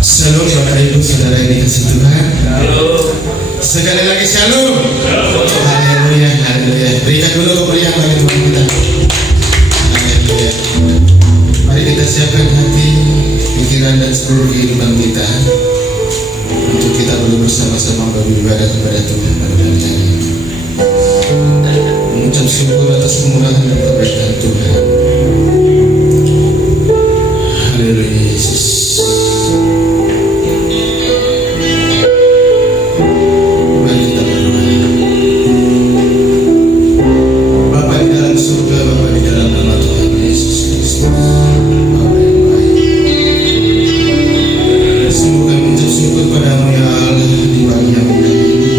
Shalom Bapak Ibu Saudara yang dikasihi Tuhan. Sekali lagi shalom. Haleluya, haleluya. Berikan dulu kemuliaan bagi Tuhan kita. Haleluya. Mari kita siapkan hati, pikiran dan seluruh kehidupan kita untuk kita boleh bersama-sama beribadah kepada Tuhan pada hari ini. Mengucap syukur atas kemurahan dan kebaikan Tuhan. Haleluya Yesus. Mari kita berdoa. Bapa di dalam surga, Bapa di dalam nama Tuhan Yesus Kristus, Bapa yang baik, sungguh kami mengucap syukur padamu ya Allah di pagi yang indah ini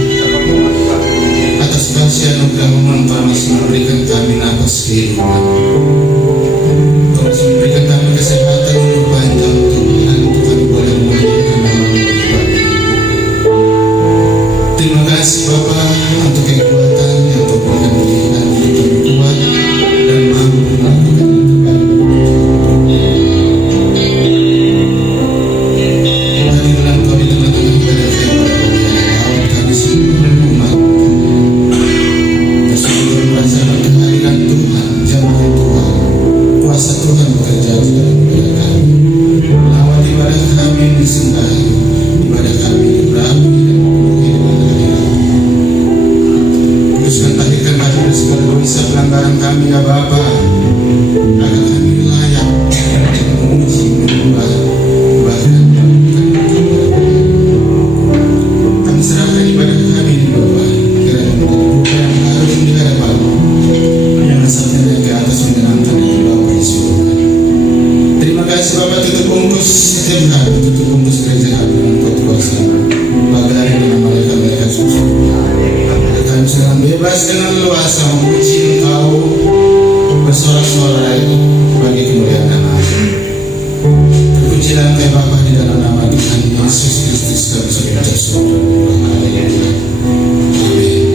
atas kasih anugerah-Mu Engkau masih memberikan kami nafas kehidupan. Engkau masih memberikan kami kesehatan umur panjang Tuhan, untuk kami boleh memuliakan nama-Mu di pagi ini. Terima kasih Bapa untuk kekuatan yang Kau berikan bagi kami untuk kami kuat dan mampu melakukan yang terbaik. Hadirlah Engkau di tengah-tengah ibadah kami pada pagi hari ini. Kami semua umat bersungguh merasakan kehadiran Tuhan, jamaah Tuhan, kuasa Tuhan bekerja di dalam ibadah kami. Melawat ibadah kami yang disembah, ibadah kami diberapi dan dipenuhi dengan hadirat. Kuduskan, tahirkan kami dari segala dosa pelanggaran kami ya Bapa, agar kami layak untuk memuji, menyembah, bahkan melakukan kepada kami serahkan ibadah kami di bawah, kiranya menjadi buka yang harum di hadapan-Mu, yang asapnya naik ke atas menyenangkan di Bapa di surga. Terima kasih Bapa, tutup bungkus setiap hari, tutup bungkus gereja kami dengan kuat kuasa, bagari dengan malaikat-malaikat suci. Kami sedang bebas dengan luasa memuji Engkau, bersorak-sorai bagi kemuliaan nama-Mu. Terpujilah Engkau Bapa, di dalam nama Tuhan Yesus Kristus kami sudah ucap syukur. Haleluya. Amin.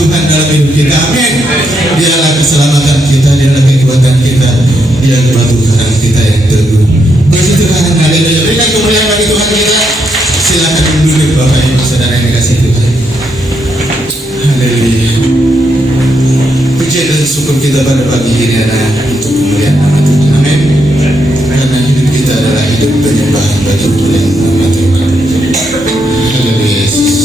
Tuhan dalam hidup kita. Amin. Dialah keselamatan kita, dialah kekuatan kita, dia batu karang kita yang teguh. Puji Tuhan, haleluya. Berikan kemuliaan bagi Tuhan kita. Silakan duduk Bapak Ibu Saudara yang dikasihi Tuhan. Haleluya. Puji dan syukur kita pada pagi ini adalah untuk kemuliaan nama Tuhan. Amin. Karena hidup kita adalah hidup penyembahan bagi kemuliaan nama Tuhan. Haleluya Yesus.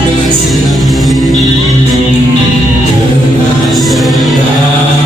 Dengan senang hati, dengan senang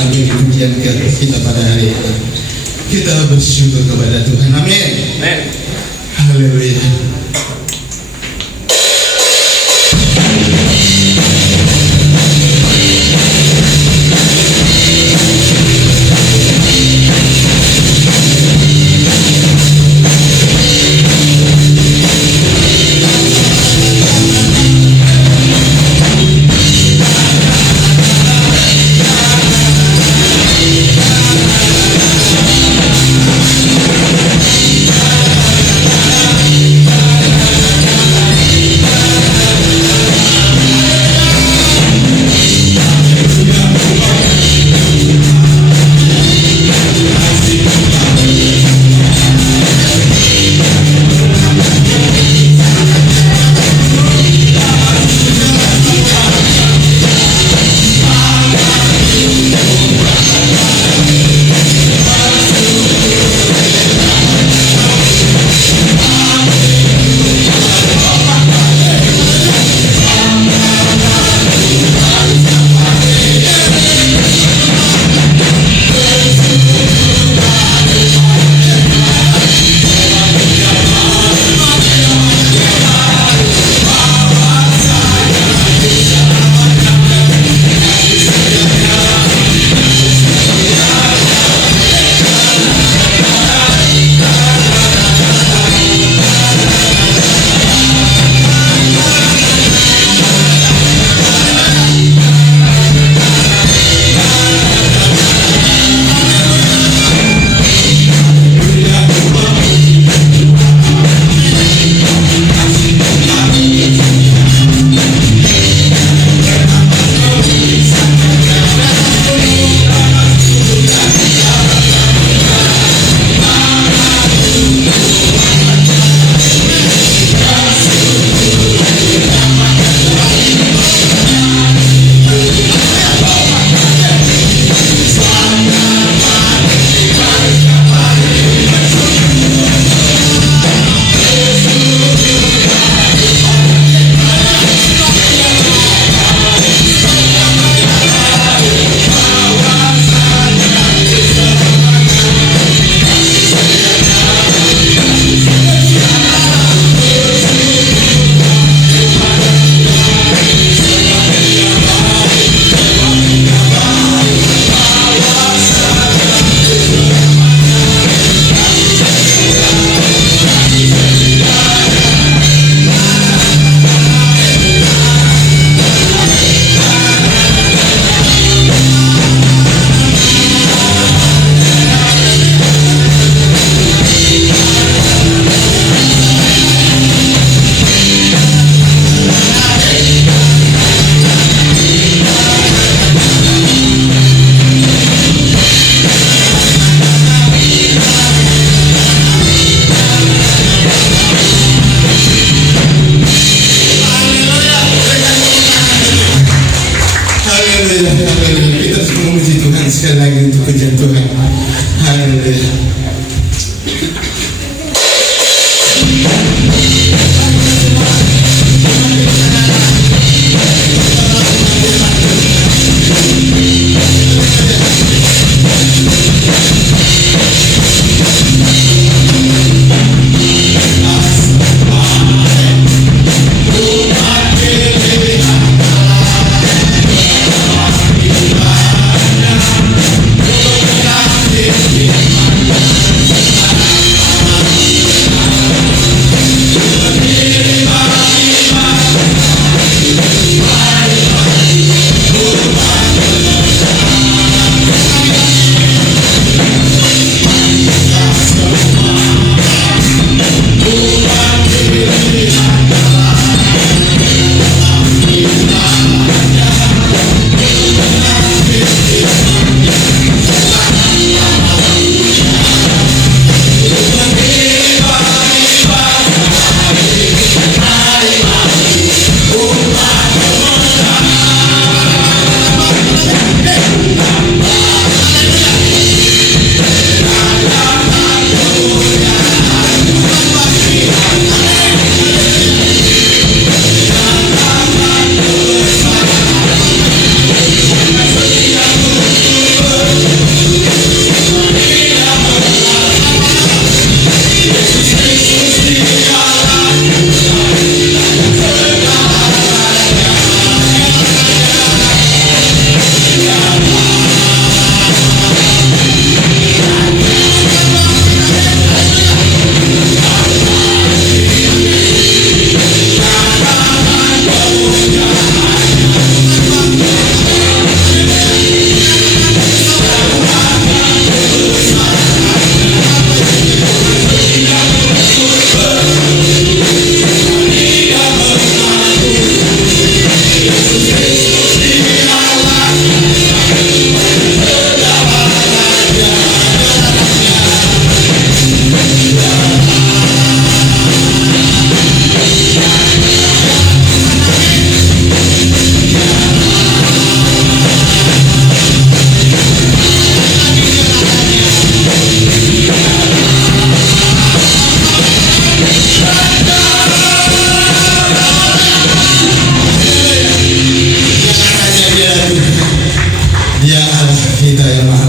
mengambil pujian kita pada hari ini. Kita bersyukur kepada Tuhan. Amin. Haleluya. Kita semua memuji Tuhan sekali lagi untuk pujian Tuhan. Haleluya.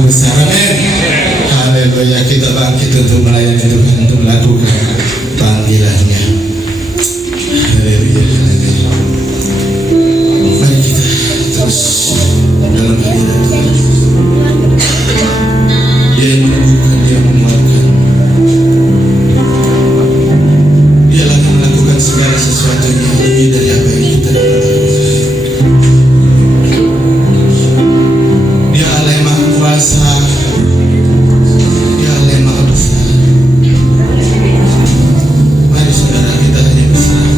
besar. Amin. Haleluya. Kita bangkit untuk melayani Tuhan, untuk melakukan panggilannya. Haleluya. Haleluya. Mari kita terus dalam hadirat Tuhan. Dia yang meneguhkan, dia menguatkan. Dialah yang melakukan segala sesuatunya lebih dari apa yang kita dapat lakukan. Dia Allah yang Maha Kuasa. Dia Allah yang Maha Besar. Mari saudara, kita hanya berserah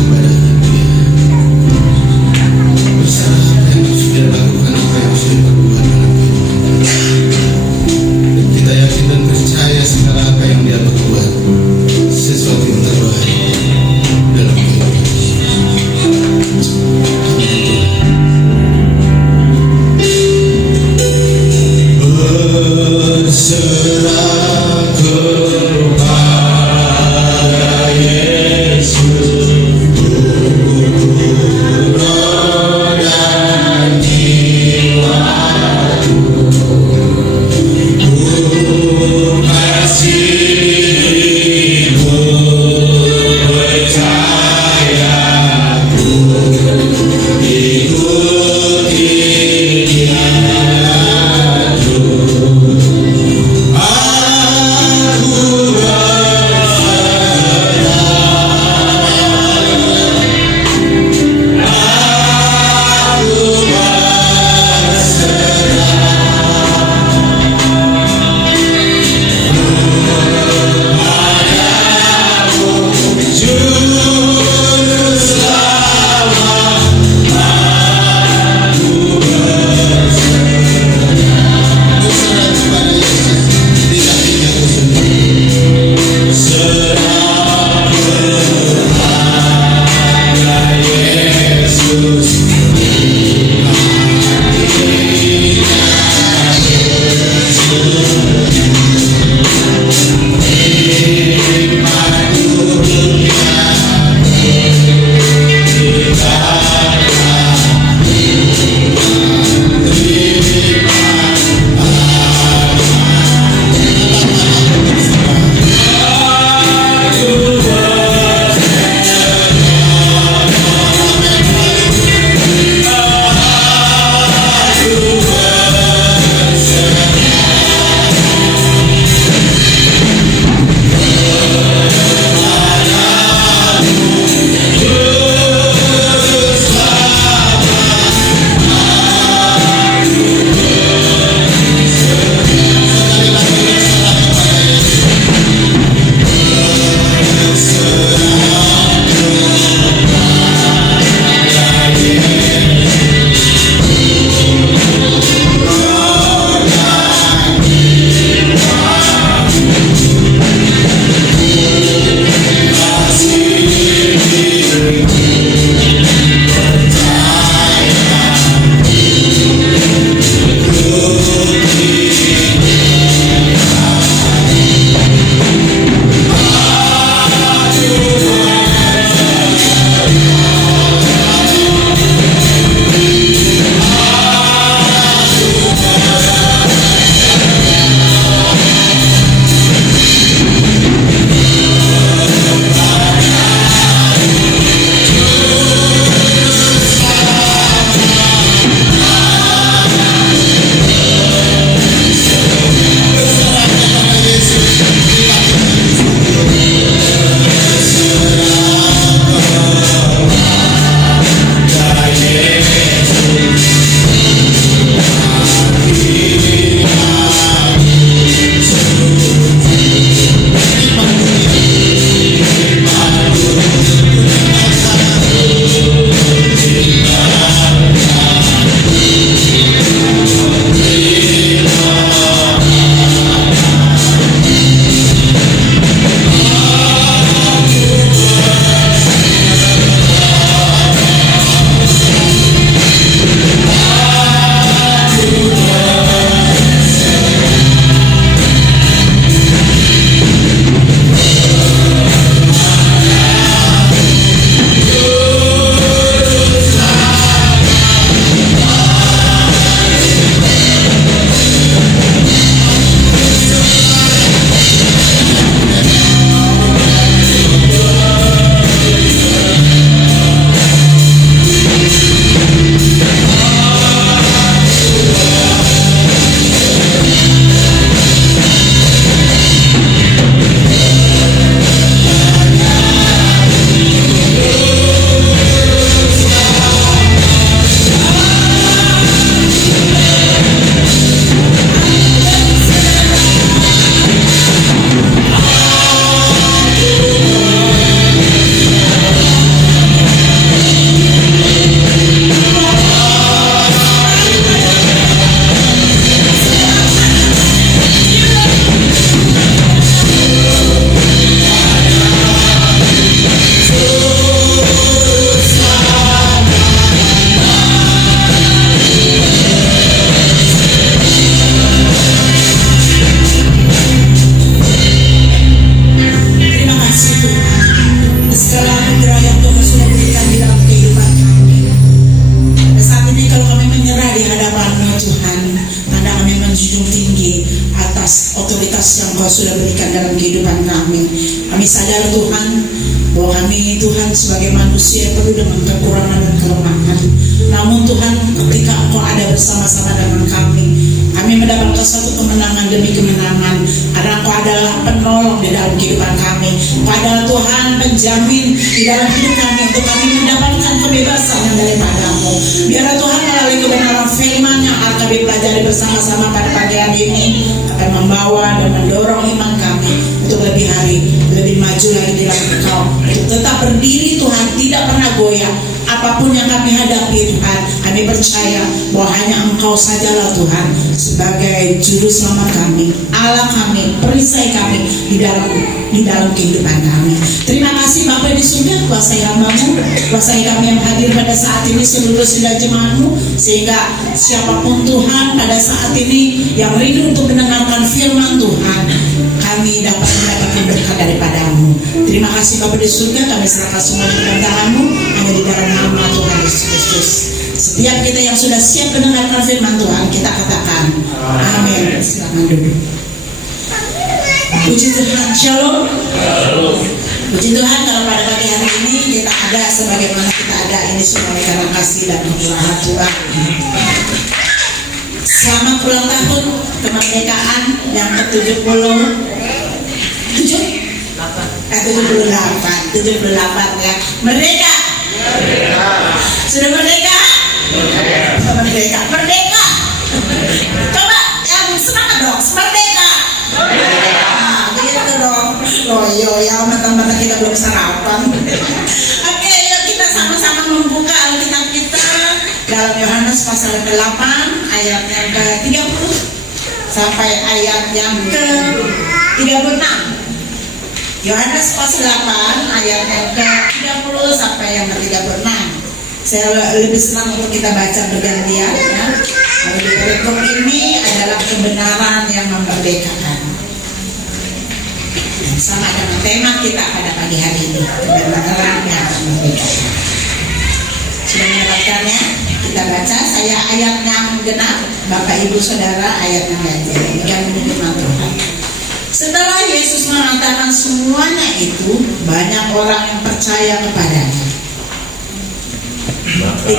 atas otoritas yang Kau sudah berikan dalam kehidupan kami. Kami sadar Tuhan bahwa kami Tuhan sebagai manusia penuh dengan kekurangan dan kelemahan. Namun Tuhan, ketika Engkau ada bersama-sama dengan kami mendapatkan satu kemenangan demi kemenangan. Karena Engkau adalah penolong di dalam kehidupan kami. Engkau adalah Tuhan penjamin di dalam hidup kami untuk kami mendapatkan kebebasan yang daripada-Mu. Biarlah Tuhan melalui kebenaran firman yang akan kami pelajari bersama-sama pada pagi hari ini akan membawa dan mendorong iman kami untuk lebih maju lagi di dalam Engkau, untuk tetap berdiri Tuhan, tidak pernah goyah. Apapun yang kami hadapi Tuhan, kami percaya bahwa hanya Engkau sajalah Tuhan sebagai juru selamat kami, Allah kami, perisai kami di dalam kehidupan kami. Terima kasih Bapa di surga, kuasai hamba-Mu, kuasai kami yang hadir pada saat ini seluruh sidang jemaat-Mu, sehingga siapapun Tuhan pada saat ini yang rindu untuk mendengarkan firman Tuhan, kami dapat mendapatkan berkat daripada-Mu. Terima kasih Bapa di surga, kami serahkan semua di dalam tangan-Mu, hanya di dalam nama Tuhan Yesus Kristus. Setiap kita yang sudah siap mendengarkan firman Tuhan, kita katakan amin. Silakan duduk. Puji Tuhan, shalom. Puji Tuhan kalau pada pagi hari ini kita ada sebagaimana kita ada ini semua karena kasih dan kemurahan Tuhan. Selamat ulang tahun kemerdekaan yang ke-78 ya. Merdeka. Sudah merdeka? Merdeka. Coba yang semangat dong, merdeka. Gitu dong. Loyo ya, mata-mata kita belum sarapan. Oke, yuk kita sama-sama membuka Alkitab kita dalam Yohanes pasal 8 ayat yang ke-30 sampai ayat yang ke-36. Yohanes pasal 8 ayat yang ke-30 sampai yang ke-36. Saya lebih senang untuk kita baca bergantian ya. Berikut ini adalah kebenaran yang memerdekakan. Sama dengan tema kita pada pagi hari ini, kebenaran yang memerdekakan. Sudah mendapatkannya? Kita baca, saya ayat yang genap, Bapak Ibu Saudara ayat yang ganjil. Demikian menurut Tuhan. Setelah Yesus mengatakan semuanya itu, banyak orang yang percaya kepadanya. 31.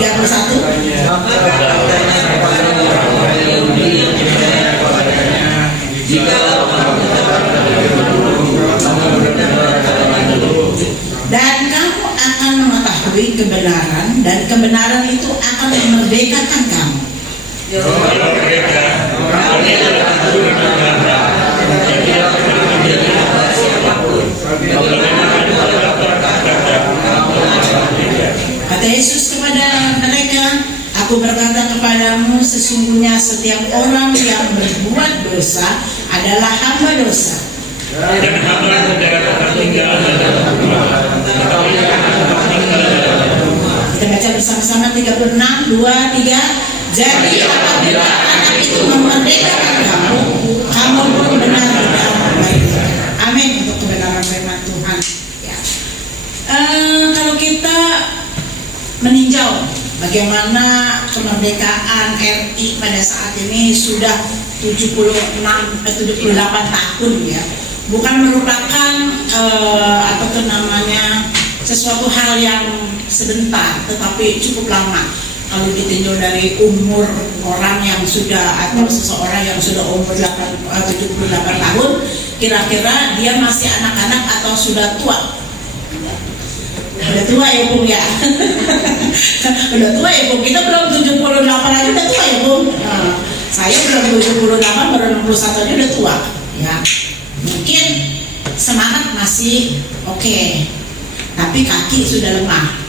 Dan kamu akan mengetahui kebenaran, dan kebenaran itu akan memerdekakan kamu. Kata Yesus kepada mereka, Aku berkata kepadamu, sesungguhnya setiap orang yang berbuat dosa adalah hamba dosa. Kita baca bersama-sama 36, 2, 3. Jadi apabila anak itu memerdekakan kamu, kamu pun benar-benar merdeka. Amin untuk kebenaran firman Tuhan. Ya. Kalau kita meninjau bagaimana kemerdekaan RI pada saat ini sudah 78 tahun ya, bukan merupakan sesuatu hal yang sebentar, tetapi cukup lama. Kalau ditinjau dari umur orang yang sudah, atau seseorang yang sudah umur 78 tahun, kira-kira dia masih anak-anak atau sudah tua? Udah tua ya Bung ya. Udah tua ya Bung. Kita belum 78 aja udah tua ya Bung. Saya belum 78, baru 61 aja udah tua ya. Mungkin semangat masih oke, tapi kaki sudah lemah.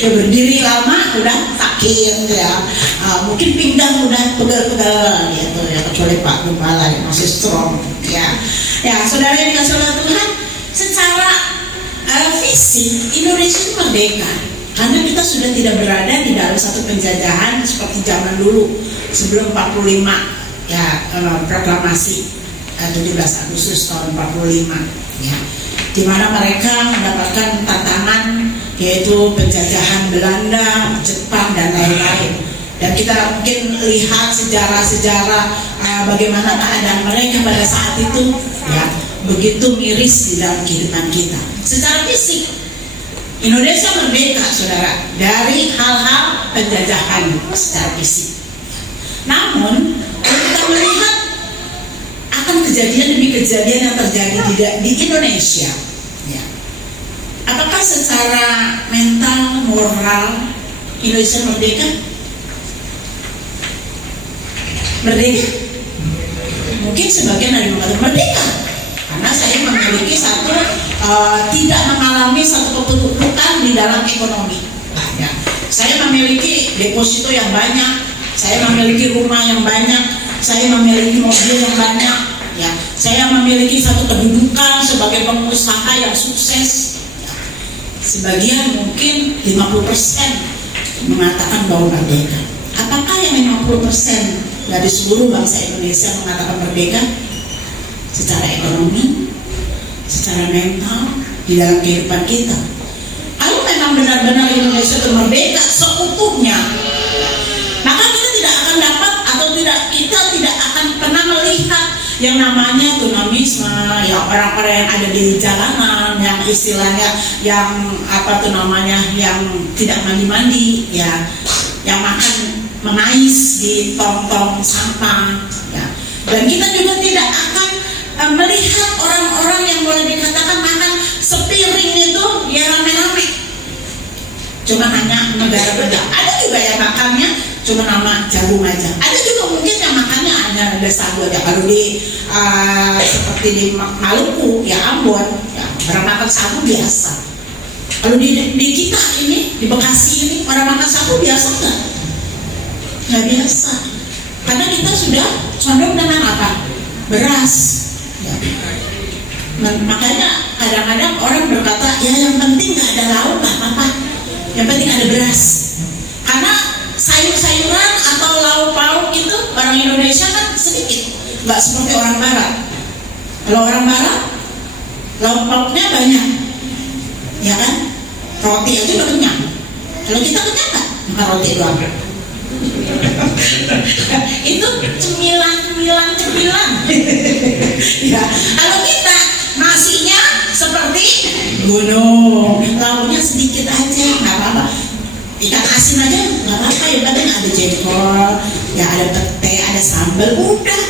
Ya berdiri lama udah sakit ya. Mungkin pinggang udah pegel-pegel gitu ya, kecuali Pak Gembala yang masih strong ya. Ya saudara yang dikasih oleh Tuhan, secara fisik Indonesia itu merdeka karena kita sudah tidak berada di dalam satu penjajahan seperti zaman dulu sebelum 45 ya, proklamasi 17 Agustus tahun 45 ya, di mana mereka mendapatkan tantangan yaitu penjajahan Belanda, Jepang dan lain-lain. Dan kita mungkin lihat sejarah-sejarah bagaimana keadaan mereka pada saat itu, ya, begitu miris di dalam kehidupan kita. Secara fisik, Indonesia merdeka, saudara, dari hal-hal penjajahan secara fisik. Namun, kalau kita melihat akan kejadian demi kejadian yang terjadi di Indonesia, ya, apakah secara mental, moral Indonesia merdeka? Merdeka? Mungkin sebagian dari merdeka, karena saya memiliki satu tidak mengalami satu kebutuhan di dalam ekonomi. Ya. Saya memiliki deposito yang banyak, saya memiliki rumah yang banyak, saya memiliki mobil yang banyak, ya. Saya memiliki satu kedudukan sebagai pengusaha yang sukses. Ya. Sebagian mungkin 50% mengatakan bahwa merdeka. Apakah yang 50% dari seluruh bangsa Indonesia mengatakan merdeka? Secara ekonomi, secara mental, di dalam kehidupan kita. Kalau memang benar-benar Indonesia itu merdeka seutuhnya, maka kita tidak akan dapat atau kita tidak akan pernah melihat yang namanya tunanisme, ya, orang-orang yang ada di jalanan, yang istilahnya yang yang tidak mandi-mandi, ya, yang makan mengais di tong-tong sampah, ya. Dan kita juga tidak akan melihat orang-orang yang boleh dikatakan makan sepiring itu ya rame-rame, cuma hanya negara-negara. Ada juga yang makannya cuma nama jagung aja. Ada juga mungkin yang makannya hanya ada sagu aja. Kalau di seperti di Maluku, ya Ambon, ya, orang makan sagu biasa. Kalau di kita ini, di Bekasi ini, orang makan sagu biasa nggak biasa, karena kita sudah condong dengan apa? Beras, ya. Makanya kadang-kadang orang berkata, ya yang penting nggak ada lauk, nggak apa-apa, yang penting ada beras. Karena sayur-sayuran atau lauk pauk itu orang Indonesia kan sedikit, nggak seperti orang Barat. Kalau orang Barat lauk pauknya banyak, ya kan? Roti aja udah kenyang. Kalau kita kenyang nggak? Makan roti doang. Itu cemilan. Ya, kalau kita nasinya seperti gunung, lauknya sedikit aja, nggak apa-apa. Ikan asin aja nggak apa-apa, ya penting ada jengkol, ya ada pete, ada sambal, udah.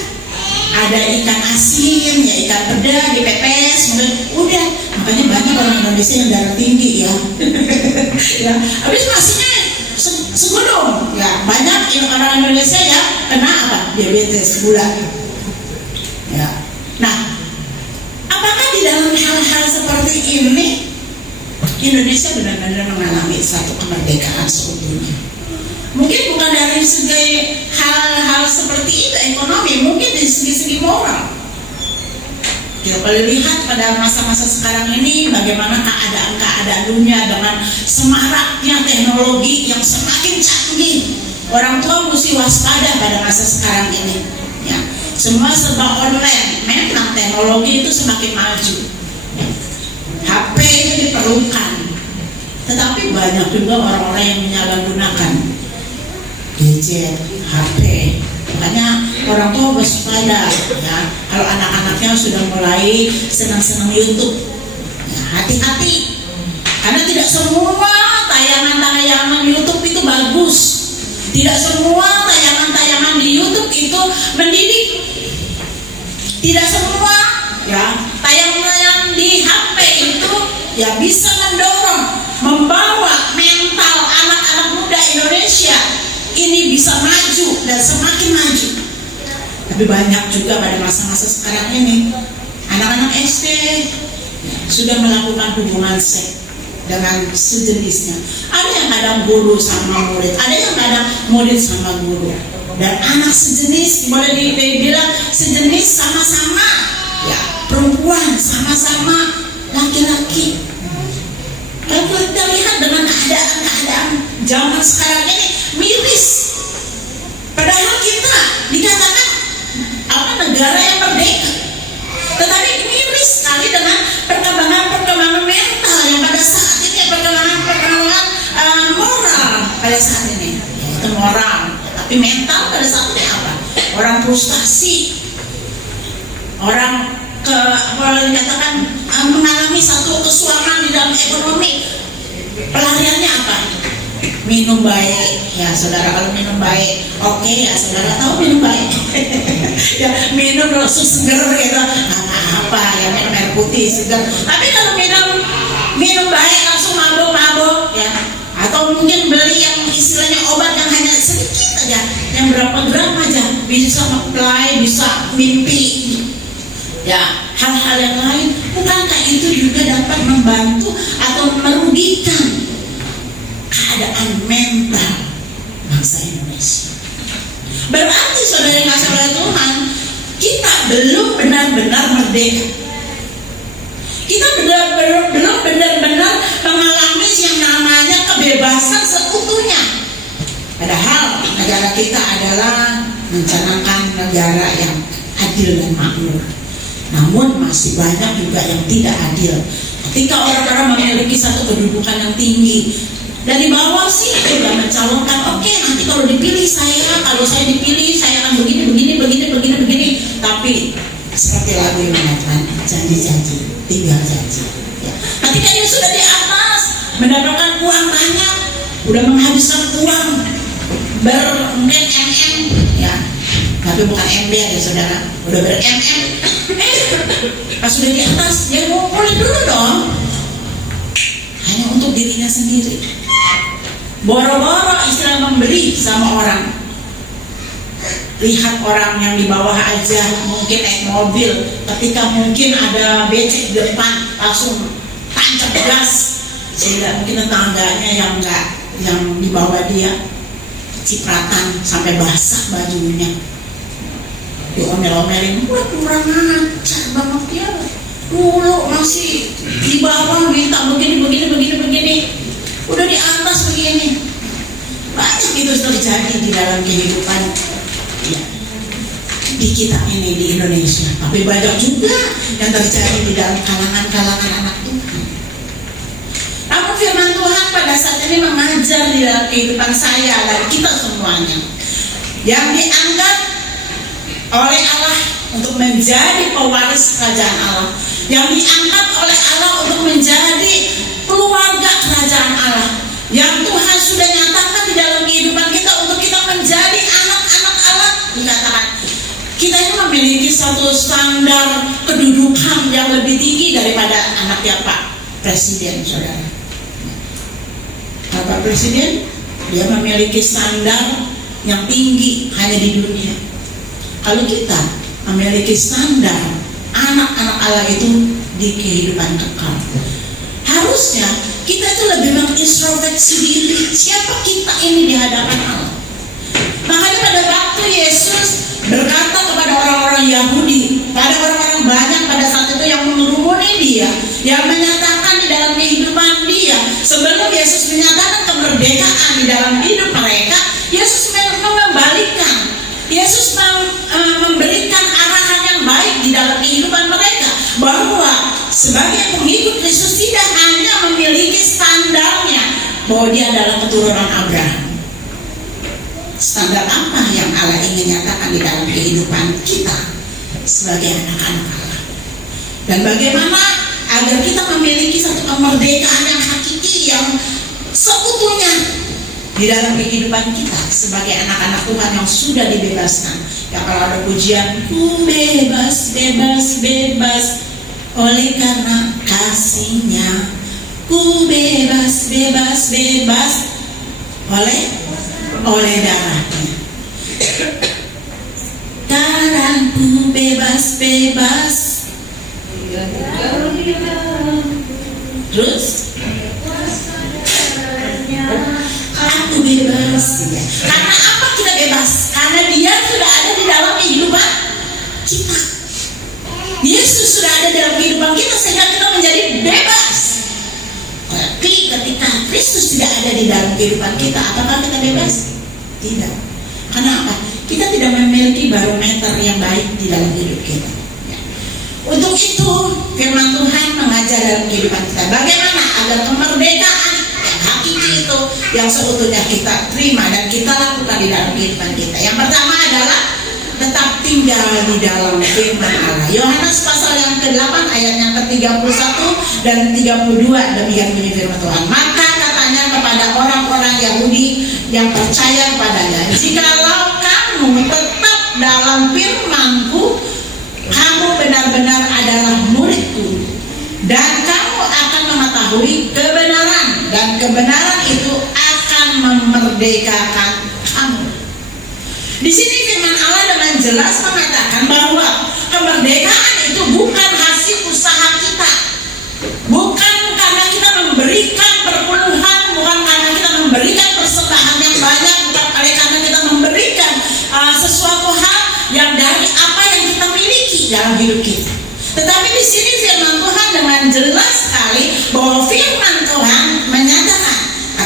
Ada ikan asin, ya ikan peda dipepes, udah. Makanya banyak orang Indonesia yang darah tinggi, ya. Ya, habis nasinya segunung, ya. Banyak orang Indonesia ya kena apa? Diabetes, gula. Ya. Nah, apakah di dalam hal-hal seperti ini Indonesia benar-benar mengalami satu kemerdekaan seutuhnya? Mungkin bukan dari segi hal-hal seperti itu ekonomi, mungkin dari segi moral. Kita boleh lihat pada masa-masa sekarang ini bagaimana keadaan dunia dengan semaraknya teknologi yang semakin canggih. Orang tua mesti waspada pada masa sekarang ini, ya. Semua serba online, memang teknologi itu semakin maju. HP itu diperlukan, tetapi banyak juga orang-orang yang menyalahgunakan gadget, HP. Makanya orang tua waspada, ya. Kalau anak-anaknya sudah mulai senang-senang YouTube, ya, hati-hati, karena tidak semua tayangan-tayangan YouTube itu bagus. Tidak semua tayangan-tayangan di YouTube itu mendidik. Tidak semua, ya, tayangan di HP itu ya bisa mendorong, membawa mental anak-anak muda Indonesia ini bisa maju dan semakin maju. Tapi banyak juga pada masa-masa sekarang ini anak-anak SD sudah melakukan hubungan seks dengan sejenisnya. Ada yang kadang guru sama murid, ada yang kadang murid sama guru. Dan anak sejenis, boleh dibilang sejenis sama-sama, ya, perempuan sama-sama laki-laki. Kalau kita lihat dengan keadaan zaman sekarang ini miris. Padahal kita dikatakan negara yang merdeka, tetapi miris sekali dengan perkembangan mental yang pada saat ini, perkembangan moral pada saat ini, yaitu moral. Tapi mental pada saat itu apa? Orang frustasi, orang dikatakan mengalami satu kesuaran di dalam ekonomi. Pelariannya apa? Minum baik, ya saudara. Kalau minum baik, oke ya saudara tahu minum baik. Ya minum rasa seger gitu, apa ya, minum air putih segar. Tapi kalau minum baik langsung mabuk ya, atau mungkin beli yang istilahnya obat yang hanya sedikit aja, yang berapa gram aja, bisa apply, bisa mimpi ya, hal-hal yang lain. Bukankah itu juga dapat membantu atau merugikan keadaan mental bangsa Indonesia? Berarti saudara yang kasih oleh Tuhan, kita belum benar-benar merdeka. Kita belum benar-benar mengalami yang namanya kebebasan seutuhnya. Padahal negara kita adalah mencanangkan negara yang adil dan makmur. Namun masih banyak juga yang tidak adil. Ketika orang-orang memiliki satu kedudukan yang tinggi, dari bawah sih sudah mencalonkan, oke, nanti kalau dipilih kalau saya dipilih saya akan begini. Tapi seperti lagu yang mengatakan, janji-janji, tinggal janji ya. Ketika dia sudah di atas, mendapatkan uang banyak, udah menghabiskan uang mungkin MM ya, tapi bukan ember ya saudara, udah ber-MM. Pas sudah di atas, dia ngumpulin dulu dong, hanya untuk dirinya sendiri. Boro-boro istilah membeli sama orang. Lihat orang yang di bawah aja mungkin naik mobil, ketika mungkin ada becek di depan langsung tancap gas, sehingga mungkin tetangganya yang di bawah dia cipratan sampai basah bajunya, diomel-omelin, wah kurang ajar banget ya, dulu masih di bawah minta begini, udah di atas begini. Banyak itu terjadi di dalam kehidupan ya, di kita ini di Indonesia. Tapi banyak juga yang terjadi di dalam kalangan anak Tuhan. Namun firman Tuhan pada saat ini mengajar di dalam kehidupan saya dan kita semuanya, yang dianggap oleh Allah untuk menjadi pewaris kerajaan Allah, yang diangkat oleh Allah untuk menjadi keluarga kerajaan Allah, yang Tuhan sudah nyatakan di dalam kehidupan kita untuk kita menjadi anak-anak Allah. Dikatakan kita itu memiliki satu standar kedudukan yang lebih tinggi daripada anaknya Pak Presiden, saudara. Bapak Presiden, dia memiliki standar yang tinggi hanya di dunia. Kalau kita memiliki standar anak-anak Allah itu di kehidupan kekal, harusnya kita itu lebih mengintrospeksi diri, siapa kita ini di hadapan Allah. Makanya pada waktu Yesus berkata kepada orang-orang Yahudi, pada orang-orang banyak pada saat itu yang mengerumuni dia, yang menyatakan di dalam kehidupan dia, sebelum Yesus menyatakan kemerdekaan di dalam hidup mereka, Yesus mengembalikan, Yesus memberikan arahan yang baik di dalam kehidupan mereka, bahwa sebagai pengikut Kristus tidak hanya memiliki standarnya bahwa dia adalah keturunan Abraham. Standar apa yang Allah ingin nyatakan di dalam kehidupan kita sebagai anak-anak Allah, dan bagaimana agar kita memiliki satu kemerdekaan yang hakiki, yang seutuhnya di dalam kehidupan kita sebagai anak-anak Tuhan yang sudah dibebaskan. Ya, kalau ada pujian, ku bebas, bebas, bebas oleh karena kasih-Nya, ku bebas, bebas, bebas oleh darah-Nya. Sekarang ku bebas, bebas. Terus aku bebas ya. Karena apa kita bebas? Karena dia sudah ada di dalam kehidupan kita. Yesus sudah ada dalam kehidupan kita sehingga kita menjadi bebas. Tapi ketika Kristus tidak ada di dalam kehidupan kita, apakah kita bebas? Tidak. Karena apa? Kita tidak memiliki barometer yang baik di dalam hidup kita. Untuk itu firman Tuhan mengajar dalam kehidupan kita bagaimana agar kemerdekaan yang hakiki kunci itu yang seutuhnya kita terima dan kita lakukan di dalam kehidupan kita. Yang pertama adalah tetap tinggal di dalam firman Allah. Yohanes pasal yang ke-8 ayat yang ke-31 dan 32, demikian bunyi firman Tuhan. Maka katanya kepada orang-orang Yahudi yang percaya kepadanya, jikalau kamu tetap dalam firman-Ku, kamu benar-benar adalah murid-Ku, dan kamu akan mengetahui kebenaran, dan kebenaran itu akan memerdekakan kamu. Di sini firman Allah dengan jelas mengatakan bahwa kemerdekaan itu bukan hasil usaha kita, bukan karena kita memberikan perpuluhan, bukan karena kita memberikan persembahan yang banyak, bukan karena kita memberikan sesuatu hal yang dari apa yang kita miliki dalam hidup kita. Tetapi di sini firman Tuhan dengan jelas sekali bahwa firman Tuhan menyatakan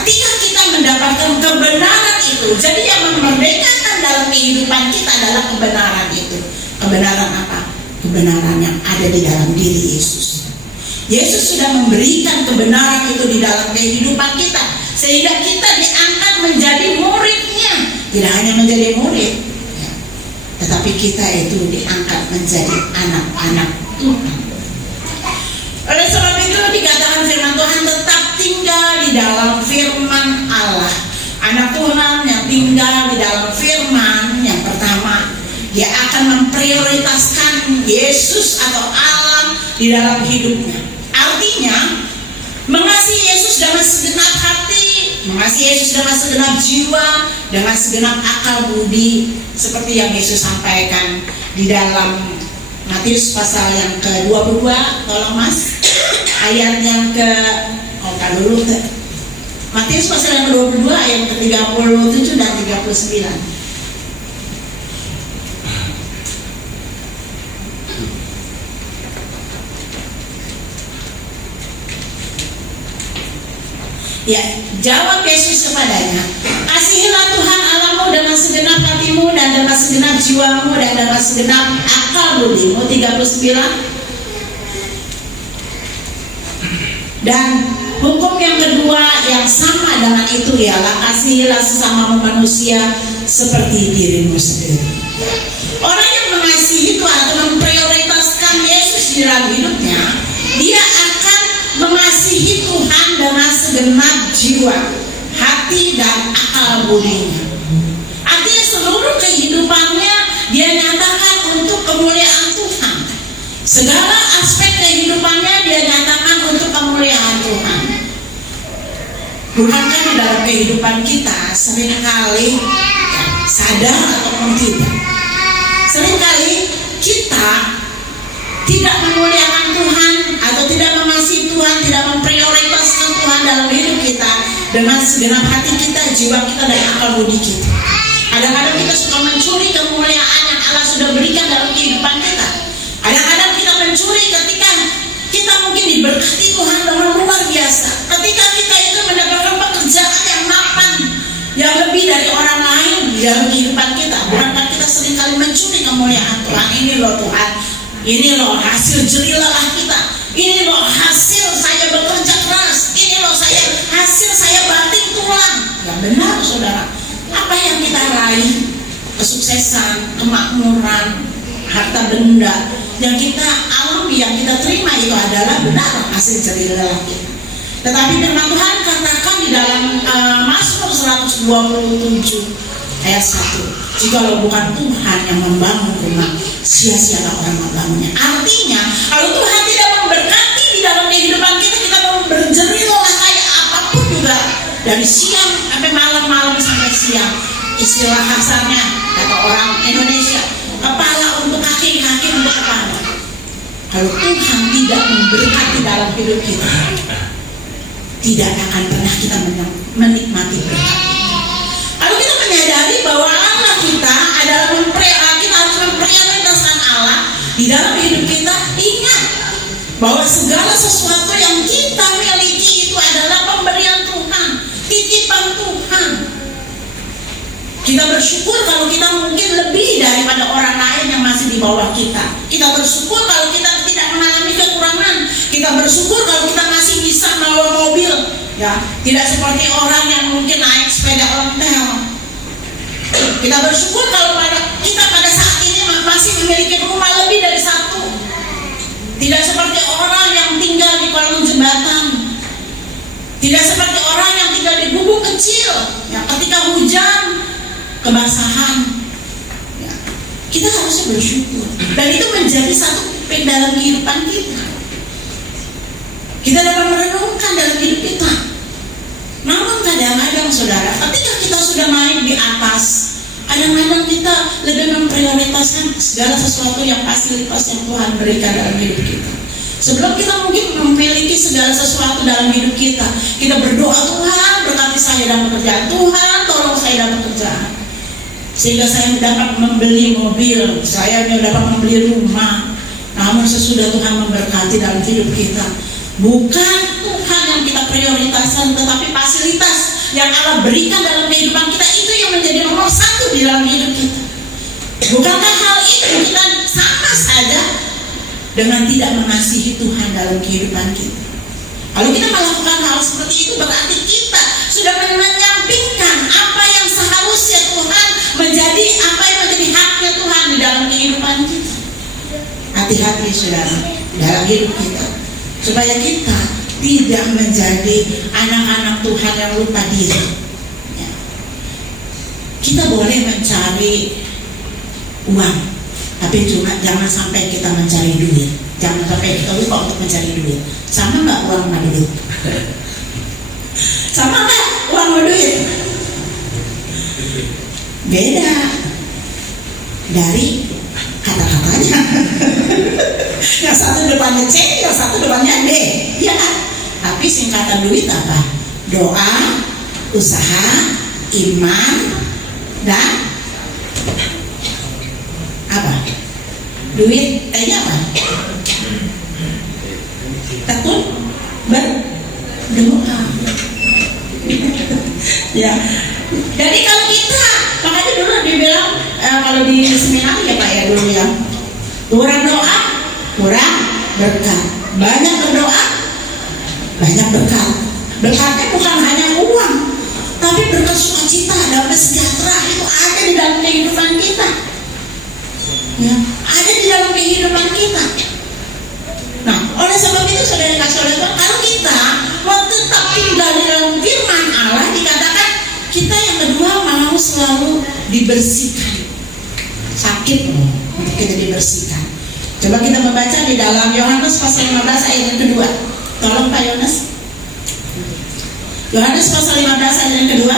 ketika kita mendapatkan kebenaran itu, jadi yang memerdekakan dalam kehidupan kita adalah kebenaran itu. Kebenaran apa? Kebenaran yang ada di dalam diri Yesus. Yesus sudah memberikan kebenaran itu di dalam kehidupan kita, sehingga kita diangkat menjadi murid-Nya. Tidak hanya menjadi murid, tetapi kita itu diangkat menjadi anak-anak Tuhan. Oleh sebab itu dikatakan firman Tuhan tetap tinggal di dalam firman Allah. Anak Tuhan yang tinggal di dalam firman, yang pertama, dia akan memprioritaskan Yesus atau Allah di dalam hidupnya. Artinya mengasihi Yesus dengan segenap hati, mengasihi Yesus dengan segenap jiwa, dengan segenap akal budi, seperti yang Yesus sampaikan di dalam Matius pasal yang ke-22, tolong Mas, ayat yang Matius pasal yang ke-22 ayat ke-37 dan 39. Ya, jawab Yesus kepadanya, kasihilah Tuhan Allahmu dengan segenap hatimu dan dengan segenap jiwamu dan dengan segenap akal budimu. 39. Dan hukum yang kedua yang sama dengan itu ialah kasihilah sesamamu manusia seperti dirimu sendiri. Orang yang mengasihi Tuhan atau memprioritaskan Yesus di dalam hidupnya, dia akan mengasihi Tuhan dengan segenap jiwa, hati dan akal budinya. Artinya seluruh kehidupannya dia nyatakan untuk kemuliaan Tuhan. Segala aspek kehidupannya dia nyatakan untuk kemuliaan Tuhan. Bukankah di dalam kehidupan kita seringkali sadar ataupun tidak, seringkali kita tidak memuliakan Tuhan atau tidak mengasihi Tuhan, tidak memprioritaskan Tuhan dalam hidup kita dengan segenap hati kita, jiwa kita, dan akal budi kita. Kadang-kadang kita suka mencuri kemuliaan yang Allah sudah berikan dalam kehidupan kita. Kadang-kadang kita mencuri ketika kita mungkin diberkati Tuhan dengan luar biasa. Ketika kita itu mendapatkan pekerjaan yang mapan, yang lebih dari orang lain dalam kehidupan kita. Bukankah kita seringkali mencuri kemuliaan Tuhan? Ini loh Tuhan, ini loh hasil jerilah kita, ini loh hasil saya bekerja keras, ini loh hasil saya banting tulang. Ya benar saudara, apa yang kita raih, kesuksesan, kemakmuran, harta benda yang kita alami, yang kita terima itu adalah benar hasil jerilah kita. Tetapi firman Tuhan katakan di dalam Mazmur 127 ayat 1, jikalau bukan Tuhan yang membangun rumah, sia-sialah orang membangunnya. Artinya kalau Tuhan tidak memberkati di dalam kehidupan kita, kita mau berjerilah kayak apapun juga, dari siang sampai malam sampai siang, istilah kasarnya kata orang Indonesia, kepala untuk kaki, kaki untuk kepala. Kalau Tuhan tidak memberkati dalam hidup kita, tidak akan pernah kita menikmati berkat. Lalu kita menyadari bahwa Allah kita adalah kita harus memprioritaskan Allah di dalam hidup kita. Ingat bahwa segala sesuatu yang kita miliki itu adalah pemberian Tuhan, titipan Tuhan. Kita bersyukur kalau kita mungkin lebih daripada orang lain yang masih di bawah kita. Kita bersyukur kalau kita tidak mengalami kekurangan. Kita bersyukur kalau kita masih bisa bawa mobil Ya, tidak seperti orang yang mungkin naik sepeda ontel. Kita bersyukur kalau kita pada saat ini masih memiliki rumah lebih dari satu. Tidak seperti orang yang tinggal di kolong jembatan. Tidak seperti orang yang tinggal di gubuk kecil. Ya, ketika hujan, kebasahan. Ya, kita harusnya bersyukur. Dan itu menjadi satu dalam kehidupan kita. Kita dapat merenungkan dalam hidup kita. Namun kadang-kadang saudara, ketika kita sudah naik di atas, kadang-kadang kita lebih memprioritaskan segala sesuatu yang fasilitas yang Tuhan berikan dalam hidup kita. Sebelum kita mungkin memiliki segala sesuatu dalam hidup kita, kita berdoa, Tuhan berkati saya dalam pekerjaan, Tuhan tolong saya dalam pekerjaan, sehingga saya dapat membeli mobil, saya dapat membeli rumah. Namun sesudah Tuhan memberkati dalam hidup kita, bukan Tuhan yang kita prioritaskan, tetapi fasilitas yang Allah berikan dalam kehidupan kita itu yang menjadi nomor satu di dalam hidup kita. Bukankah hal itu kita sama saja dengan tidak mengasihi Tuhan dalam kehidupan kita? Kalau kita melakukan hal seperti itu, berarti kita sudah menyampingkan apa yang seharusnya Tuhan menjadi, apa yang menjadi haknya Tuhan di dalam kehidupan kita. Hati-hati saudara dalam hidup kita, supaya kita tidak menjadi anak-anak Tuhan yang lupa diri. Ya. Kita boleh mencari uang, tapi cuma jangan sampai kita mencari duit. Jangan sampai kita lupa untuk mencari duit. Sama nggak uang sama duit? Sama nggak uang sama duit? Beda dari kata-katanya. Yang satu depannya C, yang satu depannya D, ya kan? Tapi singkatan duit apa? Doa, usaha, iman, dan apa? Duit, T-nya apa? Tekun berdoa. Ya. Jadi kalau kita, makanya dulu dibilang kalau di seminar ya Pak ya dulu ya, kurang doa, kurang berkat. Banyak berdoa, banyak berkat. Berkatnya bukan hanya uang, tapi berkat sukacita, damai sejahtera itu ada di dalam kehidupan kita. Ya, ada di dalam kehidupan kita. Nah, oleh sebab itu saudara kasih oleh Tuhan, kalau kita mau tetap tinggal di dalam firman Allah, dikatakan kita yang kedua mau selalu dibersihkan. Sakit untuk kita dibersihkan. Coba kita membaca di dalam Yohanes pasal 15 ayat yang kedua. Tolong Pak Yohanes. Yohanes pasal 15 ayat yang kedua.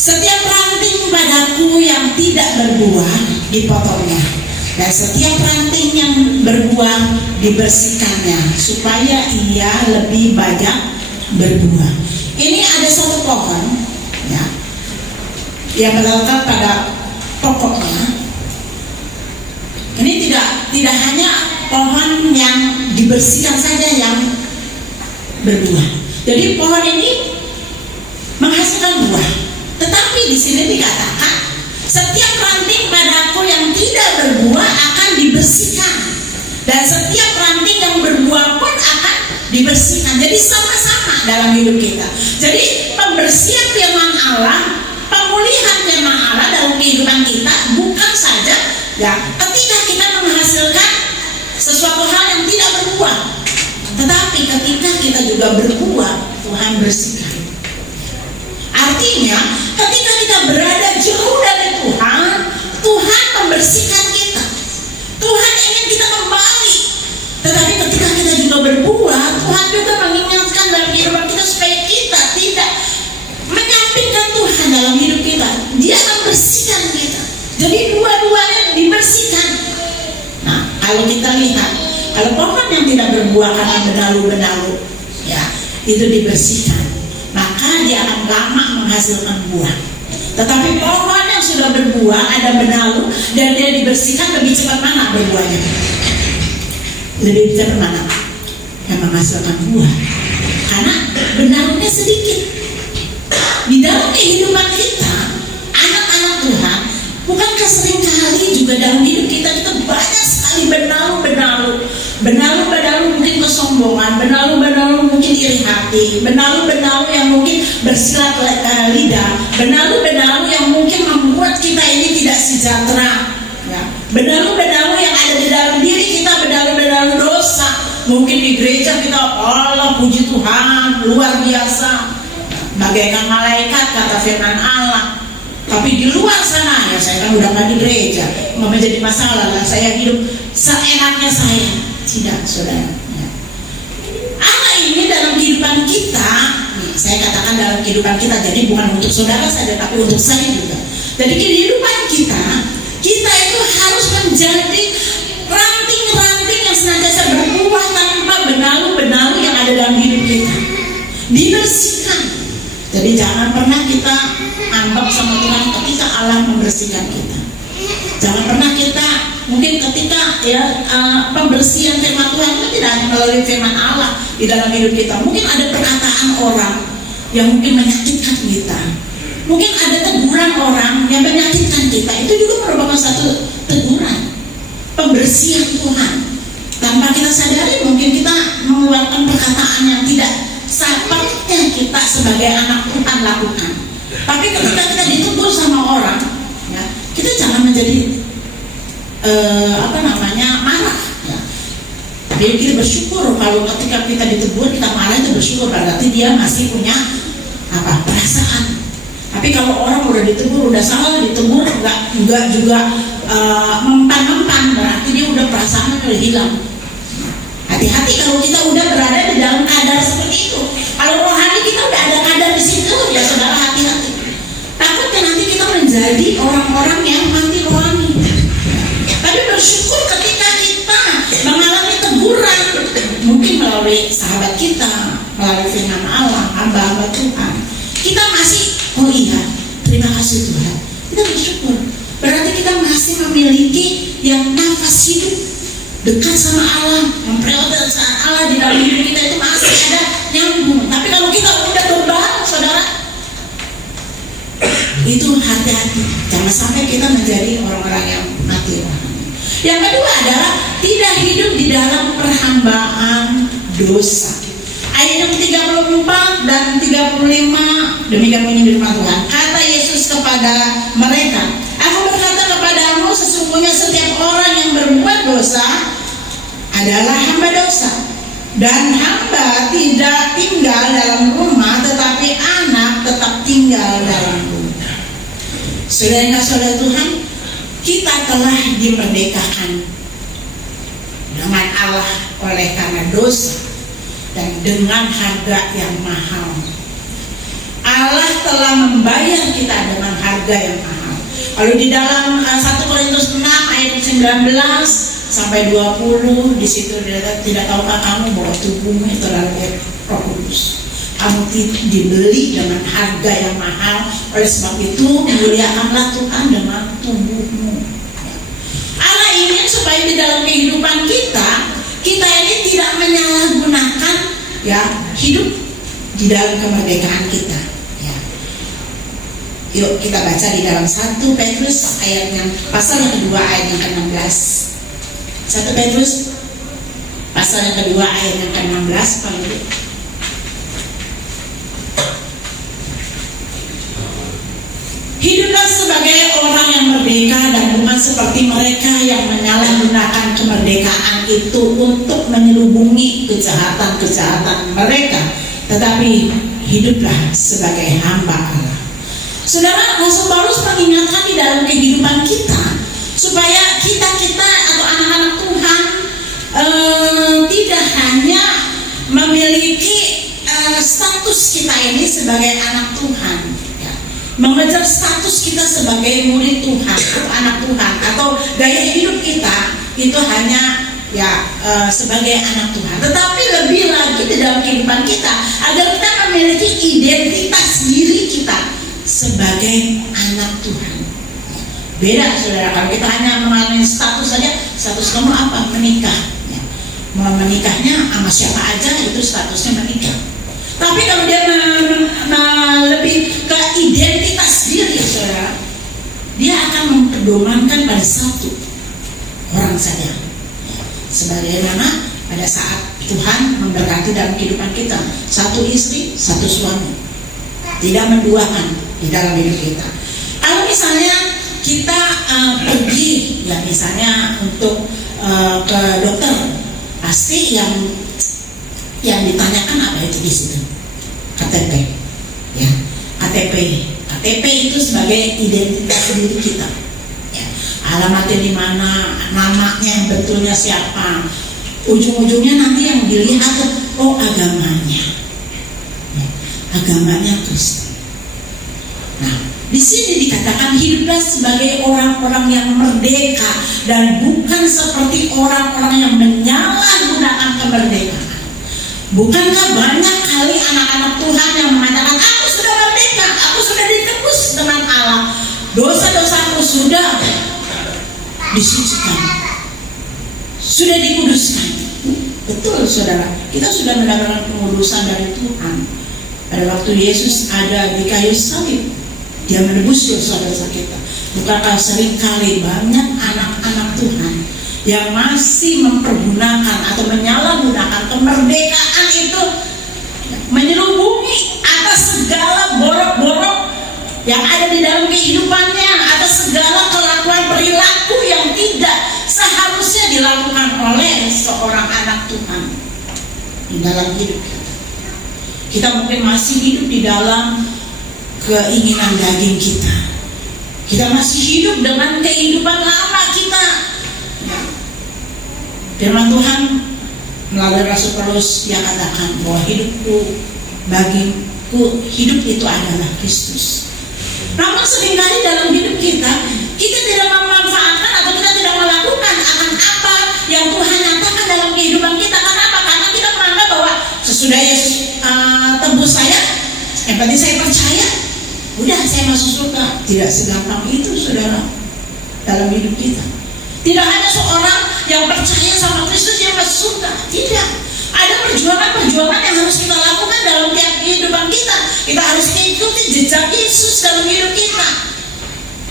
Setiap ranting padaku yang tidak berbuah dipotongnya, dan setiap ranting yang berbuah dibersihkannya, supaya ia lebih banyak berbuah. Ini ada satu pohon, ya, yang melekat pada pokoknya. Ini tidak hanya pohon yang dibersihkan saja yang berbuah. Jadi pohon ini menghasilkan buah. Tetapi di sini dikatakan setiap ranting padaku yang tidak berbuah akan dibersihkan, dan setiap ranting yang berbuah pun akan dibersihkan. Jadi sama-sama dalam hidup kita. Jadi pembersihan firman Allah, pemulihan firman Allah dalam kehidupan kita bukan saja ya ketika kita menghasilkan sesuatu hal yang tidak berbuah, tetapi ketika kita juga berbuah, Tuhan bersihkan. Artinya ketika kita berada jauh dari Tuhan, Tuhan membersihkan kita. Tuhan ingin kita kembali. Tetapi ketika kita juga berbuah, Tuhan juga mengingatkan dalam kehidupan kita supaya kita tidak menyampingkan Tuhan dalam hidup kita. Dia akan bersihkan kita. Jadi dua-duanya dibersihkan. Nah, kalau kita lihat, kalau pohon yang tidak berbuah karena benalu-benalu, ya, itu dibersihkan, maka dia akan lama menghasilkan buah. Tetapi pohon yang sudah berbuah, ada benalu, dan dia dibersihkan, lebih cepat mana berbuahnya? Lebih cepat mana? Yang menghasilkan buah. Karena benalunya sedikit. Di dalam kehidupan kita, anak-anak Tuhan, bukankah seringkali juga dalam hidup kita banyak sekali benalu-benalu. Benalu-benalu mungkin kesombongan, benalu-benalu mungkin iri hati, benalu-benalu yang mungkin bersilat lidah, benalu-benalu yang mungkin membuat kita ini tidak sejahtera, ya. Benalu-benalu yang ada di dalam diri kita, benalu-benalu dosa. Mungkin di gereja kita, Allah puji Tuhan, luar biasa, bagaikan malaikat kata firman Allah. Tapi di luar sana, ya saya kan udah nggak di gereja, nggak menjadi masalah lah. Saya hidup seenaknya saya. Tidak, saudara. Ya. Allah ini dalam kehidupan kita, saya katakan dalam kehidupan kita, jadi bukan untuk saudara saja, tapi untuk saya juga. Jadi kehidupan kita itu harus menjadi ranting-ranting yang senantiasa berbuah tanpa benalu-benalu yang ada dalam hidup kita. Dibersihkan. Jadi jangan pernah kita anggap sama Tuhan ketika Allah membersihkan kita. Jangan pernah kita mungkin ketika pembersihan firman Tuhan itu tidak hanya melalui firman Allah di dalam hidup kita. Mungkin ada perkataan orang yang mungkin menyakitkan kita. Mungkin ada teguran orang yang menyakitkan kita. Itu juga merupakan satu teguran, pembersihan Tuhan. Tanpa kita sadari mungkin kita mengeluarkan perkataan yang tidak sepertinya kita sebagai anak Tuhan lakukan. Tapi ketika kita ditegur sama orang, ya, kita jangan menjadi marah, ya. Jadi kita bersyukur kalau ketika kita ditegur kita marah, itu bersyukur berarti dia masih punya perasaan. Tapi kalau orang udah ditegur, udah salah ditegur, enggak juga mempan-mempan, berarti dia udah perasaannya udah hilang. Hati-hati kalau kita udah berada di dalam kadar seperti itu. Kalau rohani kita udah ada kadar di situ, ya saudara, hati-hati. Takutnya nanti kita menjadi orang-orang yang mati rohani. Tapi bersyukur ketika kita mengalami teguran, mungkin melalui sahabat kita, melalui firman Allah, hamba-hamba Tuhan, kita masih, oh iya, terima kasih Tuhan. Kita bersyukur. Berarti kita masih memiliki yang nafas hidup dekat sama Allah, memprioritaskan Allah di dalam hidup kita, itu masih ada nyambung. Tapi kalau kita udah berbalik, saudara, itu hati-hati, jangan sampai kita menjadi orang-orang yang mati rohani. Yang kedua adalah tidak hidup di dalam perhambaan dosa. Ayat yang 34 dan 35 demikian bunyi firman Tuhan. Kata Yesus kepada mereka, Aku berkata kepadamu, sesungguhnya setiap orang yang berbuat dosa adalah hamba dosa. Dan hamba tidak tinggal dalam rumah, tetapi anak tetap tinggal dalam rumah. Saudara-saudara Tuhan, kita telah dimerdekakan dengan Allah oleh karena dosa dan dengan harga yang mahal. Allah telah membayar kita dengan harga yang mahal. Lalu di dalam 1 Korintus 6 ayat 19 sampai 20, di situ tidak tahukah kamu bahwa tubuhmu itu adalah Roh Kudus. Kamu dibeli dengan harga yang mahal. Oleh sebab itu muliakanlah Tuhan dengan tubuhmu. Allah ingin supaya di dalam kehidupan kita ini tidak menyalahgunakan, ya, hidup di dalam kemerdekaan kita. Ya. Yuk kita baca di dalam 1 Petrus ayat yang pasal yang kedua ayat yang ke-16. 1 Petrus pasal yang kedua ayat yang ke-16. Hiduplah sebagai orang yang merdeka dan bukan seperti mereka yang menyalahgunakan kemerdekaan itu untuk menyelubungi kejahatan-kejahatan mereka, tetapi hiduplah sebagai hamba Allah. Saudara, Rasul Paulus mengingatkan di dalam kehidupan kita supaya kita atau anak-anak Tuhan tidak hanya memiliki status kita ini sebagai anak Tuhan, mengejar status kita sebagai murid Tuhan atau anak Tuhan, atau gaya hidup kita itu hanya sebagai anak Tuhan, tetapi lebih lagi di dalam kehidupan kita agar kita memiliki identitas diri kita sebagai anak Tuhan. Beda, saudara, kalau kita hanya mengalami status saja, status kamu apa? Menikah. Menikahnya sama siapa aja itu statusnya menikah. Tapi kalau dia lebih ke identitas diri, saudara, dia akan memperdomankan pada satu orang saja, Sebagaimana pada saat Tuhan memberkati dalam kehidupan kita, satu istri, satu suami, tidak menduakan di dalam hidup kita. Kalau misalnya kita pergi, ya misalnya untuk ke dokter, pasti yang ditanyakan apa itu di situ? KTP, ya KTP itu sebagai identitas diri kita. Ya. Alamatnya di mana, namanya yang betulnya siapa. Ujung-ujungnya nanti yang dilihat, oh agamanya, ya, agamanya Kristen. Nah, di sini dikatakan hiduplah sebagai orang-orang yang merdeka dan bukan seperti orang-orang yang menyalahgunakan kemerdekaan. Bukankah banyak kali anak-anak Tuhan yang mengatakan, aku sudah merdeka, aku sudah ditebus dengan Allah, dosa-dosaku sudah disucikan, sudah dikuduskan. Betul saudara, kita sudah mendapatkan pengudusan dari Tuhan. Pada waktu Yesus ada di kayu salib, Dia menebus dosa-dosa kita. Bukankah seringkali banyak anak-anak Tuhan yang masih mempergunakan atau menyalahgunakan kemerdekaan itu, menyelubungi atas segala borok-borok yang ada di dalam kehidupannya, atas segala kelakuan perilaku yang tidak seharusnya dilakukan oleh seorang anak Tuhan di dalam hidup kita. Kita mungkin masih hidup di dalam keinginan daging kita. Kita masih hidup dengan kehidupan lama kita. Firman Tuhan melalui Rasul Paulus, dia katakan bahwa bagiku hidup itu adalah Kristus. Namun seringkali dalam hidup kita tidak memanfaatkan atau kita tidak melakukan akan apa yang Tuhan nyatakan dalam kehidupan kita. Kenapa? Karena kita menganggap bahwa sesudah Yesus tebus saya, berarti saya percaya, udah saya masuk surga. Tidak segampang itu saudara dalam hidup kita. Tidak hanya seorang yang percaya sama Kristus yang masuk surga, tidak. Ada perjuangan-perjuangan yang harus kita lakukan dalam kehidupan kita. Kita harus mengikuti jejak Yesus dalam hidup kita.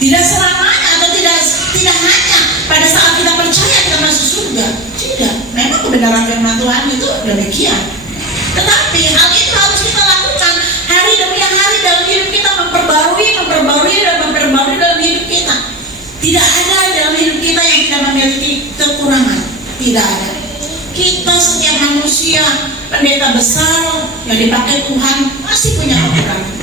Tidak selamanya atau tidak hanya pada saat kita percaya kita masuk surga. Tidak. Memang kebenaran firman Tuhan itu demikian. Tetapi hal itu harus kita lakukan hari demi hari dalam hidup kita, memperbarui dalam hidup kita. Tidak ada dalam hidup kita yang tidak memiliki kekurangan. Tidak ada. Kita setiap manusia, pendeta besar yang dipakai Tuhan masih punya kekurangan.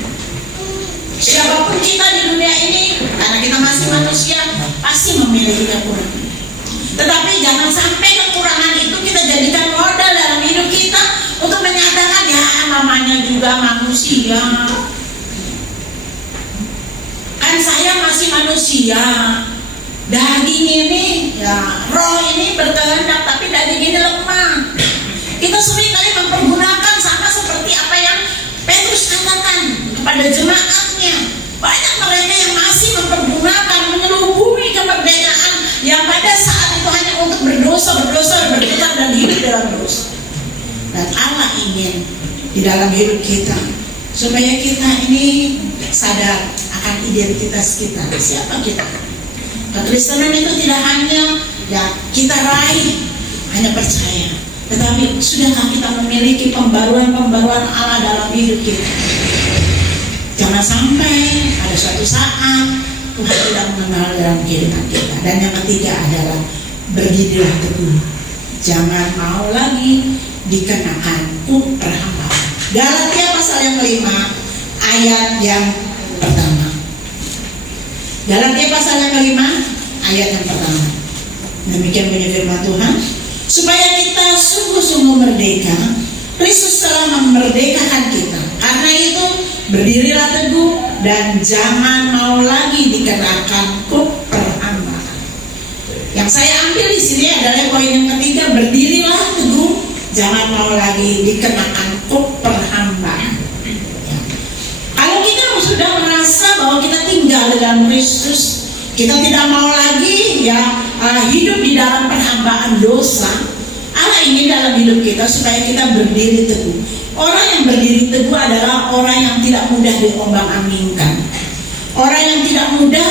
Siapapun kita di dunia ini, karena kita masih manusia, pasti memiliki kekurangan. Tetapi jangan sampai kekurangan itu kita jadikan modal dalam hidup kita untuk menyatakan, ya namanya juga manusia, kan saya masih manusia. Daging ini, ya roh ini berkehendak, tapi daging ini lemah. Kita seringkali mempergunakan sama seperti apa yang Petrus katakan kepada jemaatnya. Banyak mereka yang masih mempergunakan, menyelubungi kemerdekaan yang pada saat itu hanya untuk berdosa, berdosa dan hidup dalam dosa. Dan Allah ingin di dalam hidup kita supaya kita ini sadar akan identitas kita, siapa kita. Kekristenan itu tidak hanya ya kita raih, hanya percaya, tetapi sudahkah kita memiliki pembaruan Allah dalam hidup kita. Jangan sampai ada suatu saat Tuhan tidak mengenal dalam kehidupan kita. Dan yang ketiga adalah berdirilah teguh, jangan mau lagi dikenakan perhambaan. Galatia pasal yang 5 ayat yang pertama. Galatia pasal yang kelima ayat yang pertama. Demikian bunyi firman Tuhan, supaya kita sungguh-sungguh merdeka. Kristus telah memerdekakan kita. Karena itu berdirilah teguh dan jangan mau lagi dikenakan perhambaan. Yang saya ambil di sini adalah poin yang ketiga, berdirilah teguh, jangan mau lagi dikenakan perhambaan. Kalau kita sudah merasa bahwa kita tinggal dalam Kristus, kita tidak mau lagi hidup di dalam perhambaan dosa. Allah ingin dalam hidup kita supaya kita berdiri teguh. Orang yang berdiri teguh adalah orang yang tidak mudah diombang-ambingkan. Orang yang tidak mudah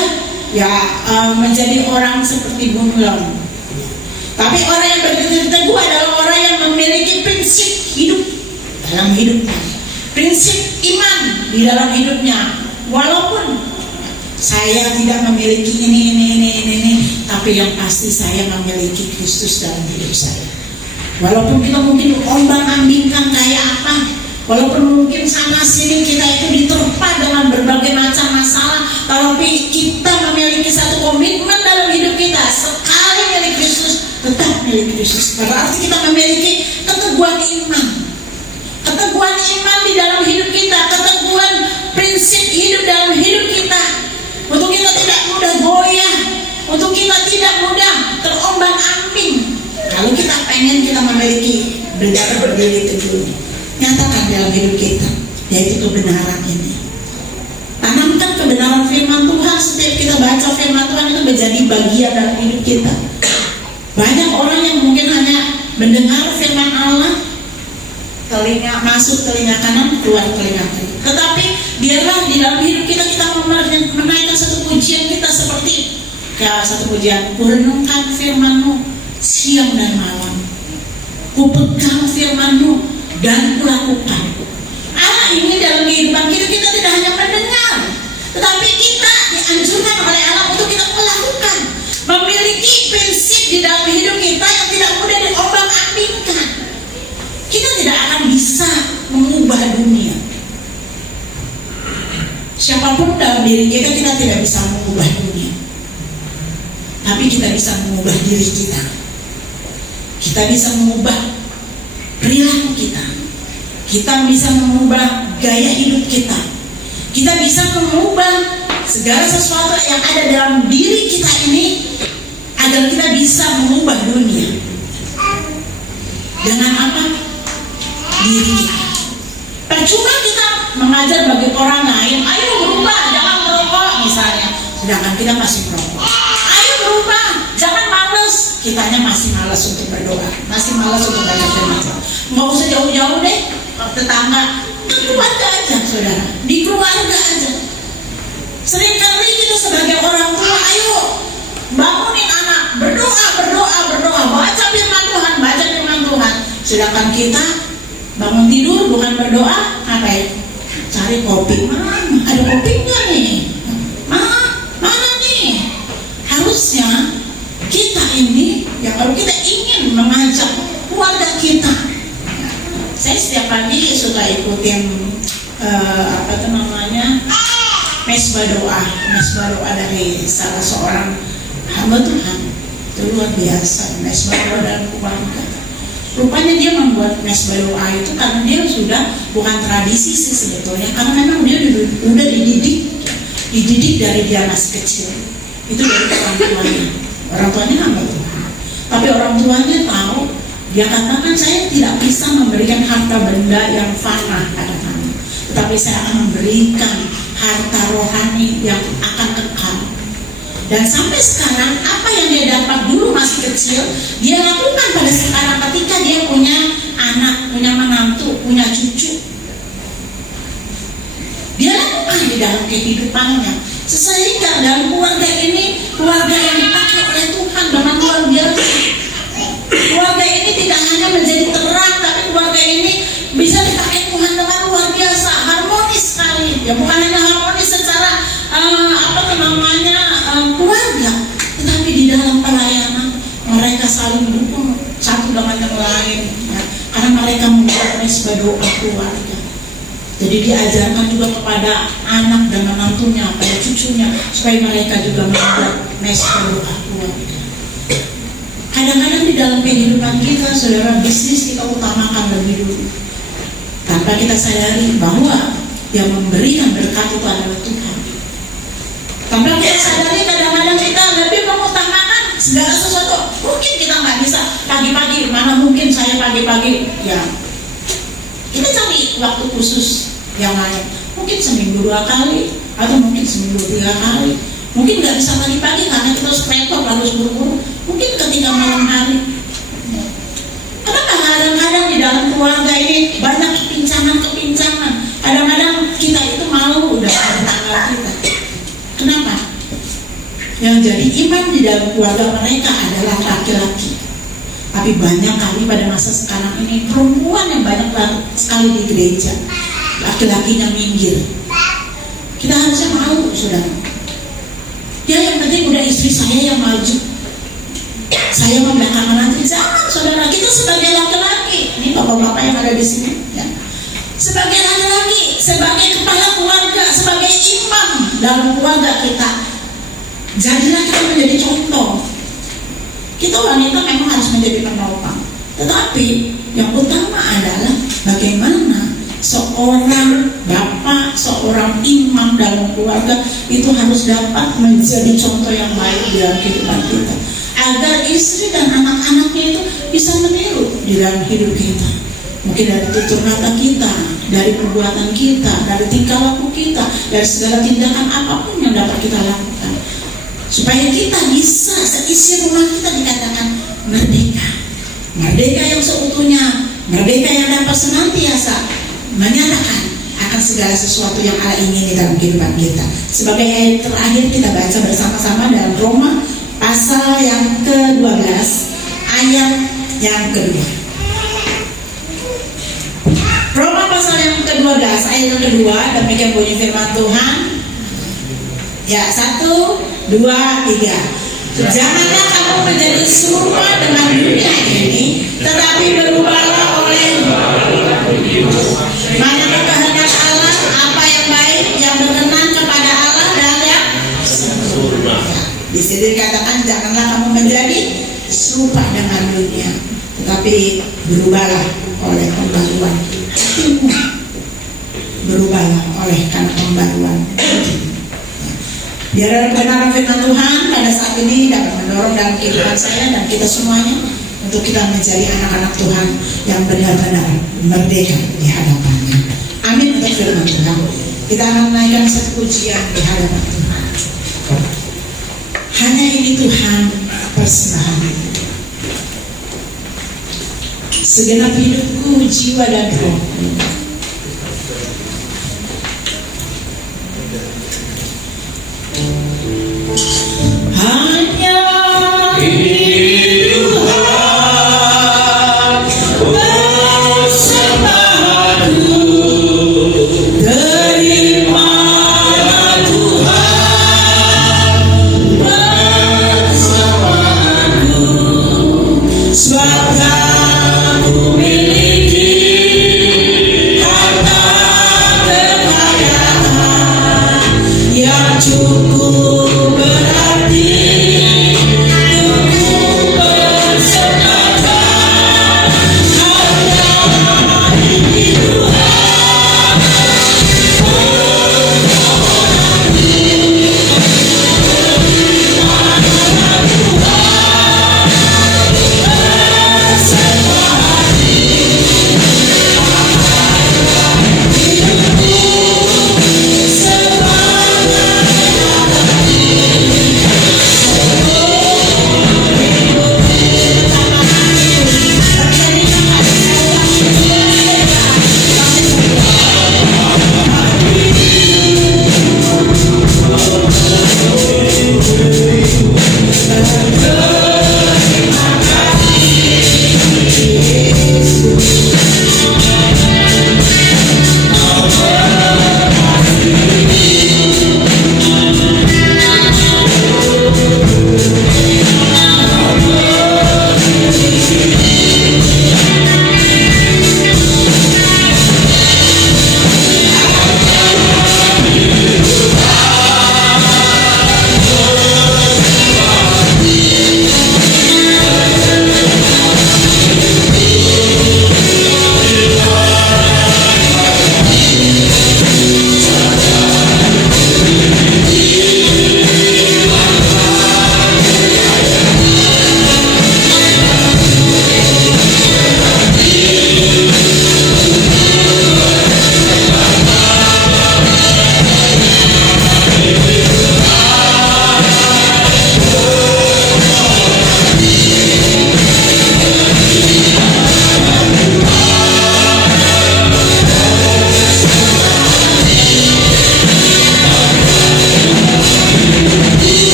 menjadi orang seperti bunglon. Tapi orang yang berdiri teguh adalah orang yang memiliki prinsip hidup dalam hidupnya, prinsip iman di dalam hidupnya. Walaupun saya tidak memiliki ini, tapi yang pasti saya memiliki Kristus dalam hidup saya. Walaupun kita mungkin ombang-ambingkan kayak apa, walaupun mungkin sana sini kita itu diterpa dengan berbagai macam masalah, tapi kita memiliki satu komitmen dalam hidup kita, sekali milik Kristus, tetap milik Kristus. Berarti kita memiliki keteguhan iman, keteguhan iman di dalam hidup kita, keteguhan prinsip hidup dalam hidup kita, untuk kita tidak mudah goyah, untuk kita tidak mudah terombang-ambing. Kalau kita pengen kita memiliki berdiri teguh, nyatakan dalam hidup kita, yaitu kebenaran ini. Tanamkan kebenaran firman Tuhan. Setiap kita baca firman Tuhan itu menjadi bagian dalam hidup kita. Banyak orang yang mungkin hanya mendengar firman Allah, telinga masuk telinga kanan, keluar telinga kiri. Tetapi biarlah di dalam hidup kita menaikkan satu pujian kita seperti satu pujian, kurenungkan firman-Mu siang dan malam, ku pegang firman-Mu dan kulakukan. Allah ini dalam kehidupan kita tidak hanya mendengar, tetapi kita dianjurkan oleh Allah untuk kita melakukan, memiliki prinsip di dalam hidup kita yang tidak mudah diombang-ambingkan. Kita tidak akan bisa mengubah dunia. Siapapun dalam diri kita tidak bisa mengubah dunia, tapi kita bisa mengubah diri kita. Kita bisa mengubah perilaku kita. Kita bisa mengubah gaya hidup kita. Kita bisa mengubah segala sesuatu yang ada dalam diri kita ini agar kita bisa mengubah dunia. Dengan apa? Diri kita. Percuma kita mengajar bagi orang lain, ayo berubah, jangan merokok misalnya, sedangkan kita masih merokok. Ayo berubah, jangan malas, kitanya masih malas untuk berdoa, masih malas untuk baca firman Tuhan. Nggak usah jauh-jauh deh, tetangga, keluarga aja saudara, di keluarga aja. Seringkali kita sebagai orang tua, ayo bangunin anak, berdoa, baca firman Tuhan. Sedangkan kita bangun tidur bukan berdoa, apa ya? Cari kopi, mana? Ada kopinya nih? Mana nih? Harusnya kita ini, ya kalau kita ingin mengajak keluarga kita, saya setiap pagi suka ikutin mesbah doa dari salah seorang hamba Tuhan. Itu luar biasa, mesbah doa dalam keluarga. Rupanya dia membuat mesbah doa itu karena dia sudah bukan tradisi sih sebetulnya, karena memang dia udah dididik dari dia masih kecil. Itu dari orang tuanya hamba Tuhan. Tapi orang tuanya tahu, dia katakan saya tidak bisa memberikan harta benda yang fana pada kamu, tetapi saya akan memberikan harta rohani yang akan kekal. Dan sampai sekarang apa yang dia dapat dulu masih kecil, dia lakukan pada sekarang ketika dia punya anak, punya menantu, punya cucu. Dia lakukan di dalam kehidupannya. Sehingga dalam keluarga ini, keluarga yang dipakai oleh Tuhan dengan luar biasa. Keluarga ini tidak hanya menjadi terang, tapi keluarga ini bisa dipakai Tuhan dengan luar biasa, harmonis sekali. Ya bukan hanya harmonis secara keluarga, tetapi di dalam pelayanan mereka saling mendukung satu dengan yang lain, ya, karena mereka membuat mesbah doa keluarga. Jadi diajarkan juga kepada anak dan menantunya, pada cucunya, supaya mereka juga membuat mesbah doa keluarga. Kadang-kadang di dalam kehidupan kita, saudara, bisnis kita utamakan lebih dulu, tanpa kita sadari bahwa yang memberi dan berkat itu adalah Tuhan. Tanpa kita sadari, kadang-kadang kita lebih mengutamakan segala sesuatu. Mungkin kita nggak bisa pagi-pagi, mana mungkin saya pagi-pagi, ya kita cari waktu khusus yang lain. Mungkin seminggu 2 kali, atau mungkin seminggu 3 kali. Mungkin nggak bisa pagi-pagi karena kita harus repot, harus buru-buru. Mungkin ketika malam hari. Kenapa kadang-kadang di dalam keluarga ini banyak kepincangan? Kadang-kadang kita itu malu udah ada tanggal kita. Kenapa? Yang jadi imam di dalam keluarga mereka adalah laki-laki. Tapi banyak kali pada masa sekarang ini perempuan yang banyak sekali di gereja, laki-lakinya minggir. Kita harusnya malu, saudara. Ya yang penting udah istri saya yang maju, saya mau belakangan nanti. Jangan, saudara. Kita sebagai laki-laki, ini bapak-bapak yang ada di sini, ya, sebagai laki-laki, sebagai kepala keluarga, sebagai imam dalam keluarga kita, jadilah kita menjadi contoh. Kita wanita memang harus menjadi penopang, tetapi yang utama adalah bagaimana seorang bapak, seorang imam dalam keluarga itu harus dapat menjadi contoh yang baik dalam kehidupan kita, agar istri dan anak-anaknya itu bisa meniru di dalam hidup kita. Mungkin dari tutur kata kita, dari perbuatan kita, dari tingkah laku kita, dari segala tindakan apapun yang dapat kita lakukan, supaya kita bisa seisi rumah kita dikatakan merdeka. Merdeka yang seutuhnya, merdeka yang dapat senantiasa menyatakan akan segala sesuatu yang Allah ingini dalam kehidupan kita. Sebagai ayat terakhir kita baca bersama-sama dalam Roma pasal yang ke-12 ayat yang kedua. Roma pasal yang ke-12 ayat yang kedua, demikian bunyi firman Tuhan. Ya, 1, 2, 3. Janganlah kamu menjadi serupa dengan dunia ini, tetapi berubahlah oleh manakah kehendak Allah, apa yang baik, yang berkenan kepada Allah dan yang sempurna. Di sini dikatakan janganlah kamu menjadi serupa dengan dunia, tetapi berubahlah oleh pembaruan hatimu. Berubahlah oleh karena pembaruan hatimu. Biar kebenaran firman Tuhan pada saat ini dapat mendorong dalam kehidupan saya dan kita semuanya untuk kita menjadi anak-anak Tuhan yang benar-benar merdeka di hadapannya. Amin untuk firman Tuhan. Kita akan menaikkan satu pujian di hadapan Tuhan. Hanya ini Tuhan persembahan. Segenap hidupku, jiwa dan rohku. Sebab aku miliki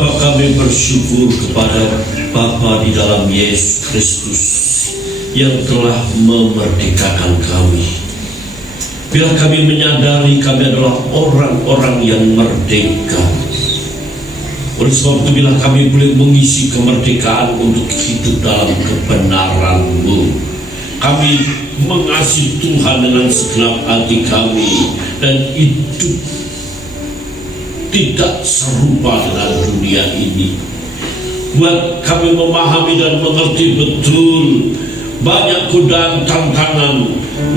Bapa, kami bersyukur kepada Bapa di dalam Yesus Kristus yang telah memerdekakan kami. Biar kami menyadari kami adalah orang-orang yang merdeka. Oleh sebab itu, bila kami boleh mengisi kemerdekaan untuk hidup dalam kebenaran-Mu, kami mengasihi Tuhan dengan segenap hati kami dan hidup tidak serupa dengan dunia ini. Buat kami memahami dan mengerti betul banyak godaan tantangan,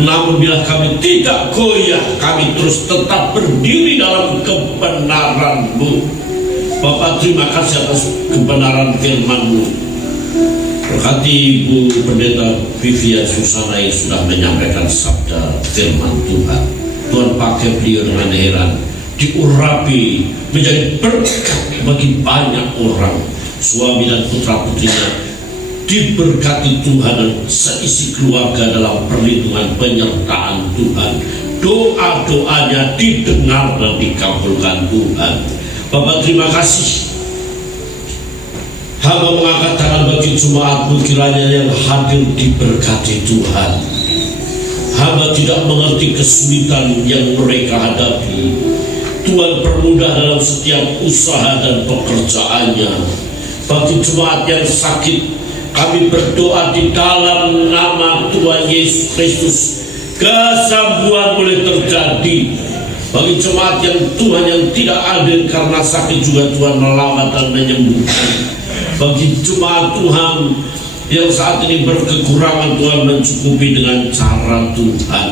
namun bila kami tidak goyah, kami terus tetap berdiri dalam kebenaran-Mu. Bapak, terima kasih atas kebenaran firman-Mu. Berkati Ibu Pendeta Vivia Susana yang sudah menyampaikan sabda firman Tuhan. Tuhan pakai beliau dengan heran, diurapi menjadi berkat bagi banyak orang. Suami dan putra-putrinya diberkati Tuhan dan seisi keluarga dalam perlindungan penyertaan Tuhan. Doa-doanya didengar dan dikabulkan Tuhan. Bapak, terima kasih. Hamba mengangkat tangan bagi jemaat-Mu kiranya yang hadir diberkati Tuhan. Hamba tidak mengerti kesulitan yang mereka hadapi. Tuhan permudah dalam setiap usaha dan pekerjaannya. Bagi jemaat yang sakit, kami berdoa di dalam nama Tuhan Yesus Kristus, kesembuhan boleh terjadi. Bagi jemaat yang Tuhan yang tidak hadir karena sakit juga Tuhan melawat dan menyembuhkan. Bagi jemaat Tuhan yang saat ini berkekurangan, Tuhan mencukupi dengan cara Tuhan.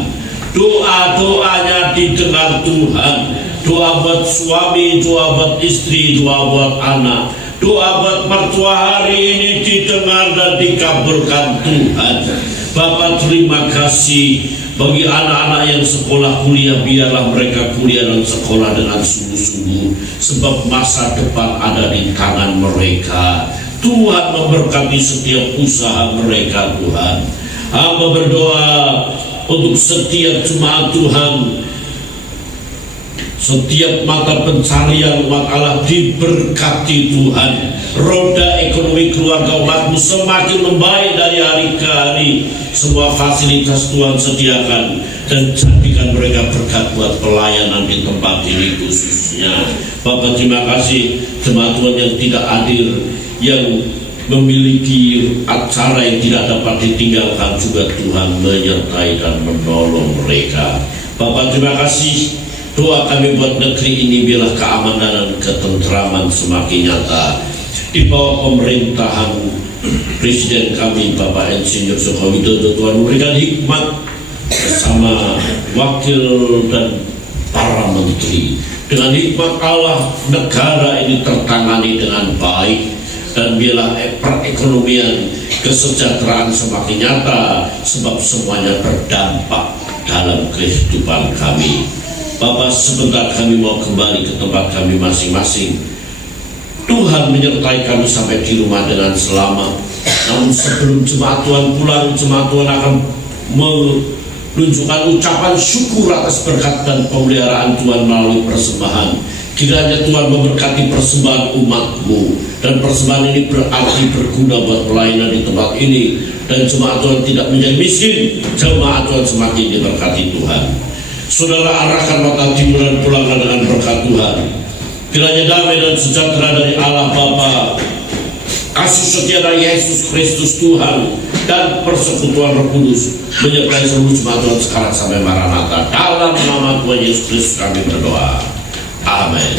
Doa-doanya didengar Tuhan. Doa buat suami, doa buat istri, doa buat anak, doa buat mertua hari ini didengar dan dikabulkan Tuhan. Bapak, terima kasih. Bagi anak-anak yang sekolah kuliah, biarlah mereka kuliah dan sekolah dengan sungguh-sungguh, sebab masa depan ada di tangan mereka. Tuhan memberkati setiap usaha mereka, Tuhan. Hamba berdoa untuk setiap jemaat Tuhan, setiap mata pencarian umat Allah diberkati Tuhan. Roda ekonomi keluarga umat-Mu semakin membaik dari hari ke hari. Semua fasilitas Tuhan sediakan dan jadikan mereka berkat buat pelayanan di tempat ini khususnya. Bapak, terima kasih jemaat Tuhan yang tidak hadir, yang memiliki acara yang tidak dapat ditinggalkan, juga Tuhan menyertai dan menolong mereka. Bapak, terima kasih. Doa kami buat negeri ini, biarlah keamanan dan ketenteraman semakin nyata di bawah pemerintahan Presiden kami Bapak Insinyur Joko Widodo. Tuhan memberikan hikmat bersama wakil dan para menteri. Dengan hikmat Allah, negara ini tertangani dengan baik, dan biarlah perekonomian, kesejahteraan semakin nyata, sebab semuanya berdampak dalam kehidupan kami. Bapak, sebentar kami mau kembali ke tempat kami masing-masing. Tuhan menyertai kami sampai di rumah dengan selamat. Namun sebelum jemaat Tuhan pulang, jemaat Tuhan akan menunjukkan ucapan syukur atas berkat dan pemeliharaan Tuhan melalui persembahan. Kiranya Tuhan memberkati persembahan umat-Mu, dan persembahan ini berarti berguna buat pelayanan di tempat ini, dan jemaat Tuhan tidak menjadi miskin. Jemaat Tuhan semakin diberkati Tuhan. Saudara, arahkan mata timur dan pulanglah dengan berkat Tuhan. Kiranya damai dan sejahtera dari Allah Bapa, kasih setia dari Yesus Kristus Tuhan, dan persekutuan Roh Kudus menyertai seluruh jemaat Tuhan sekarang sampai Maranatha. Dalam nama Tuhan Yesus Kristus kami berdoa. Amin.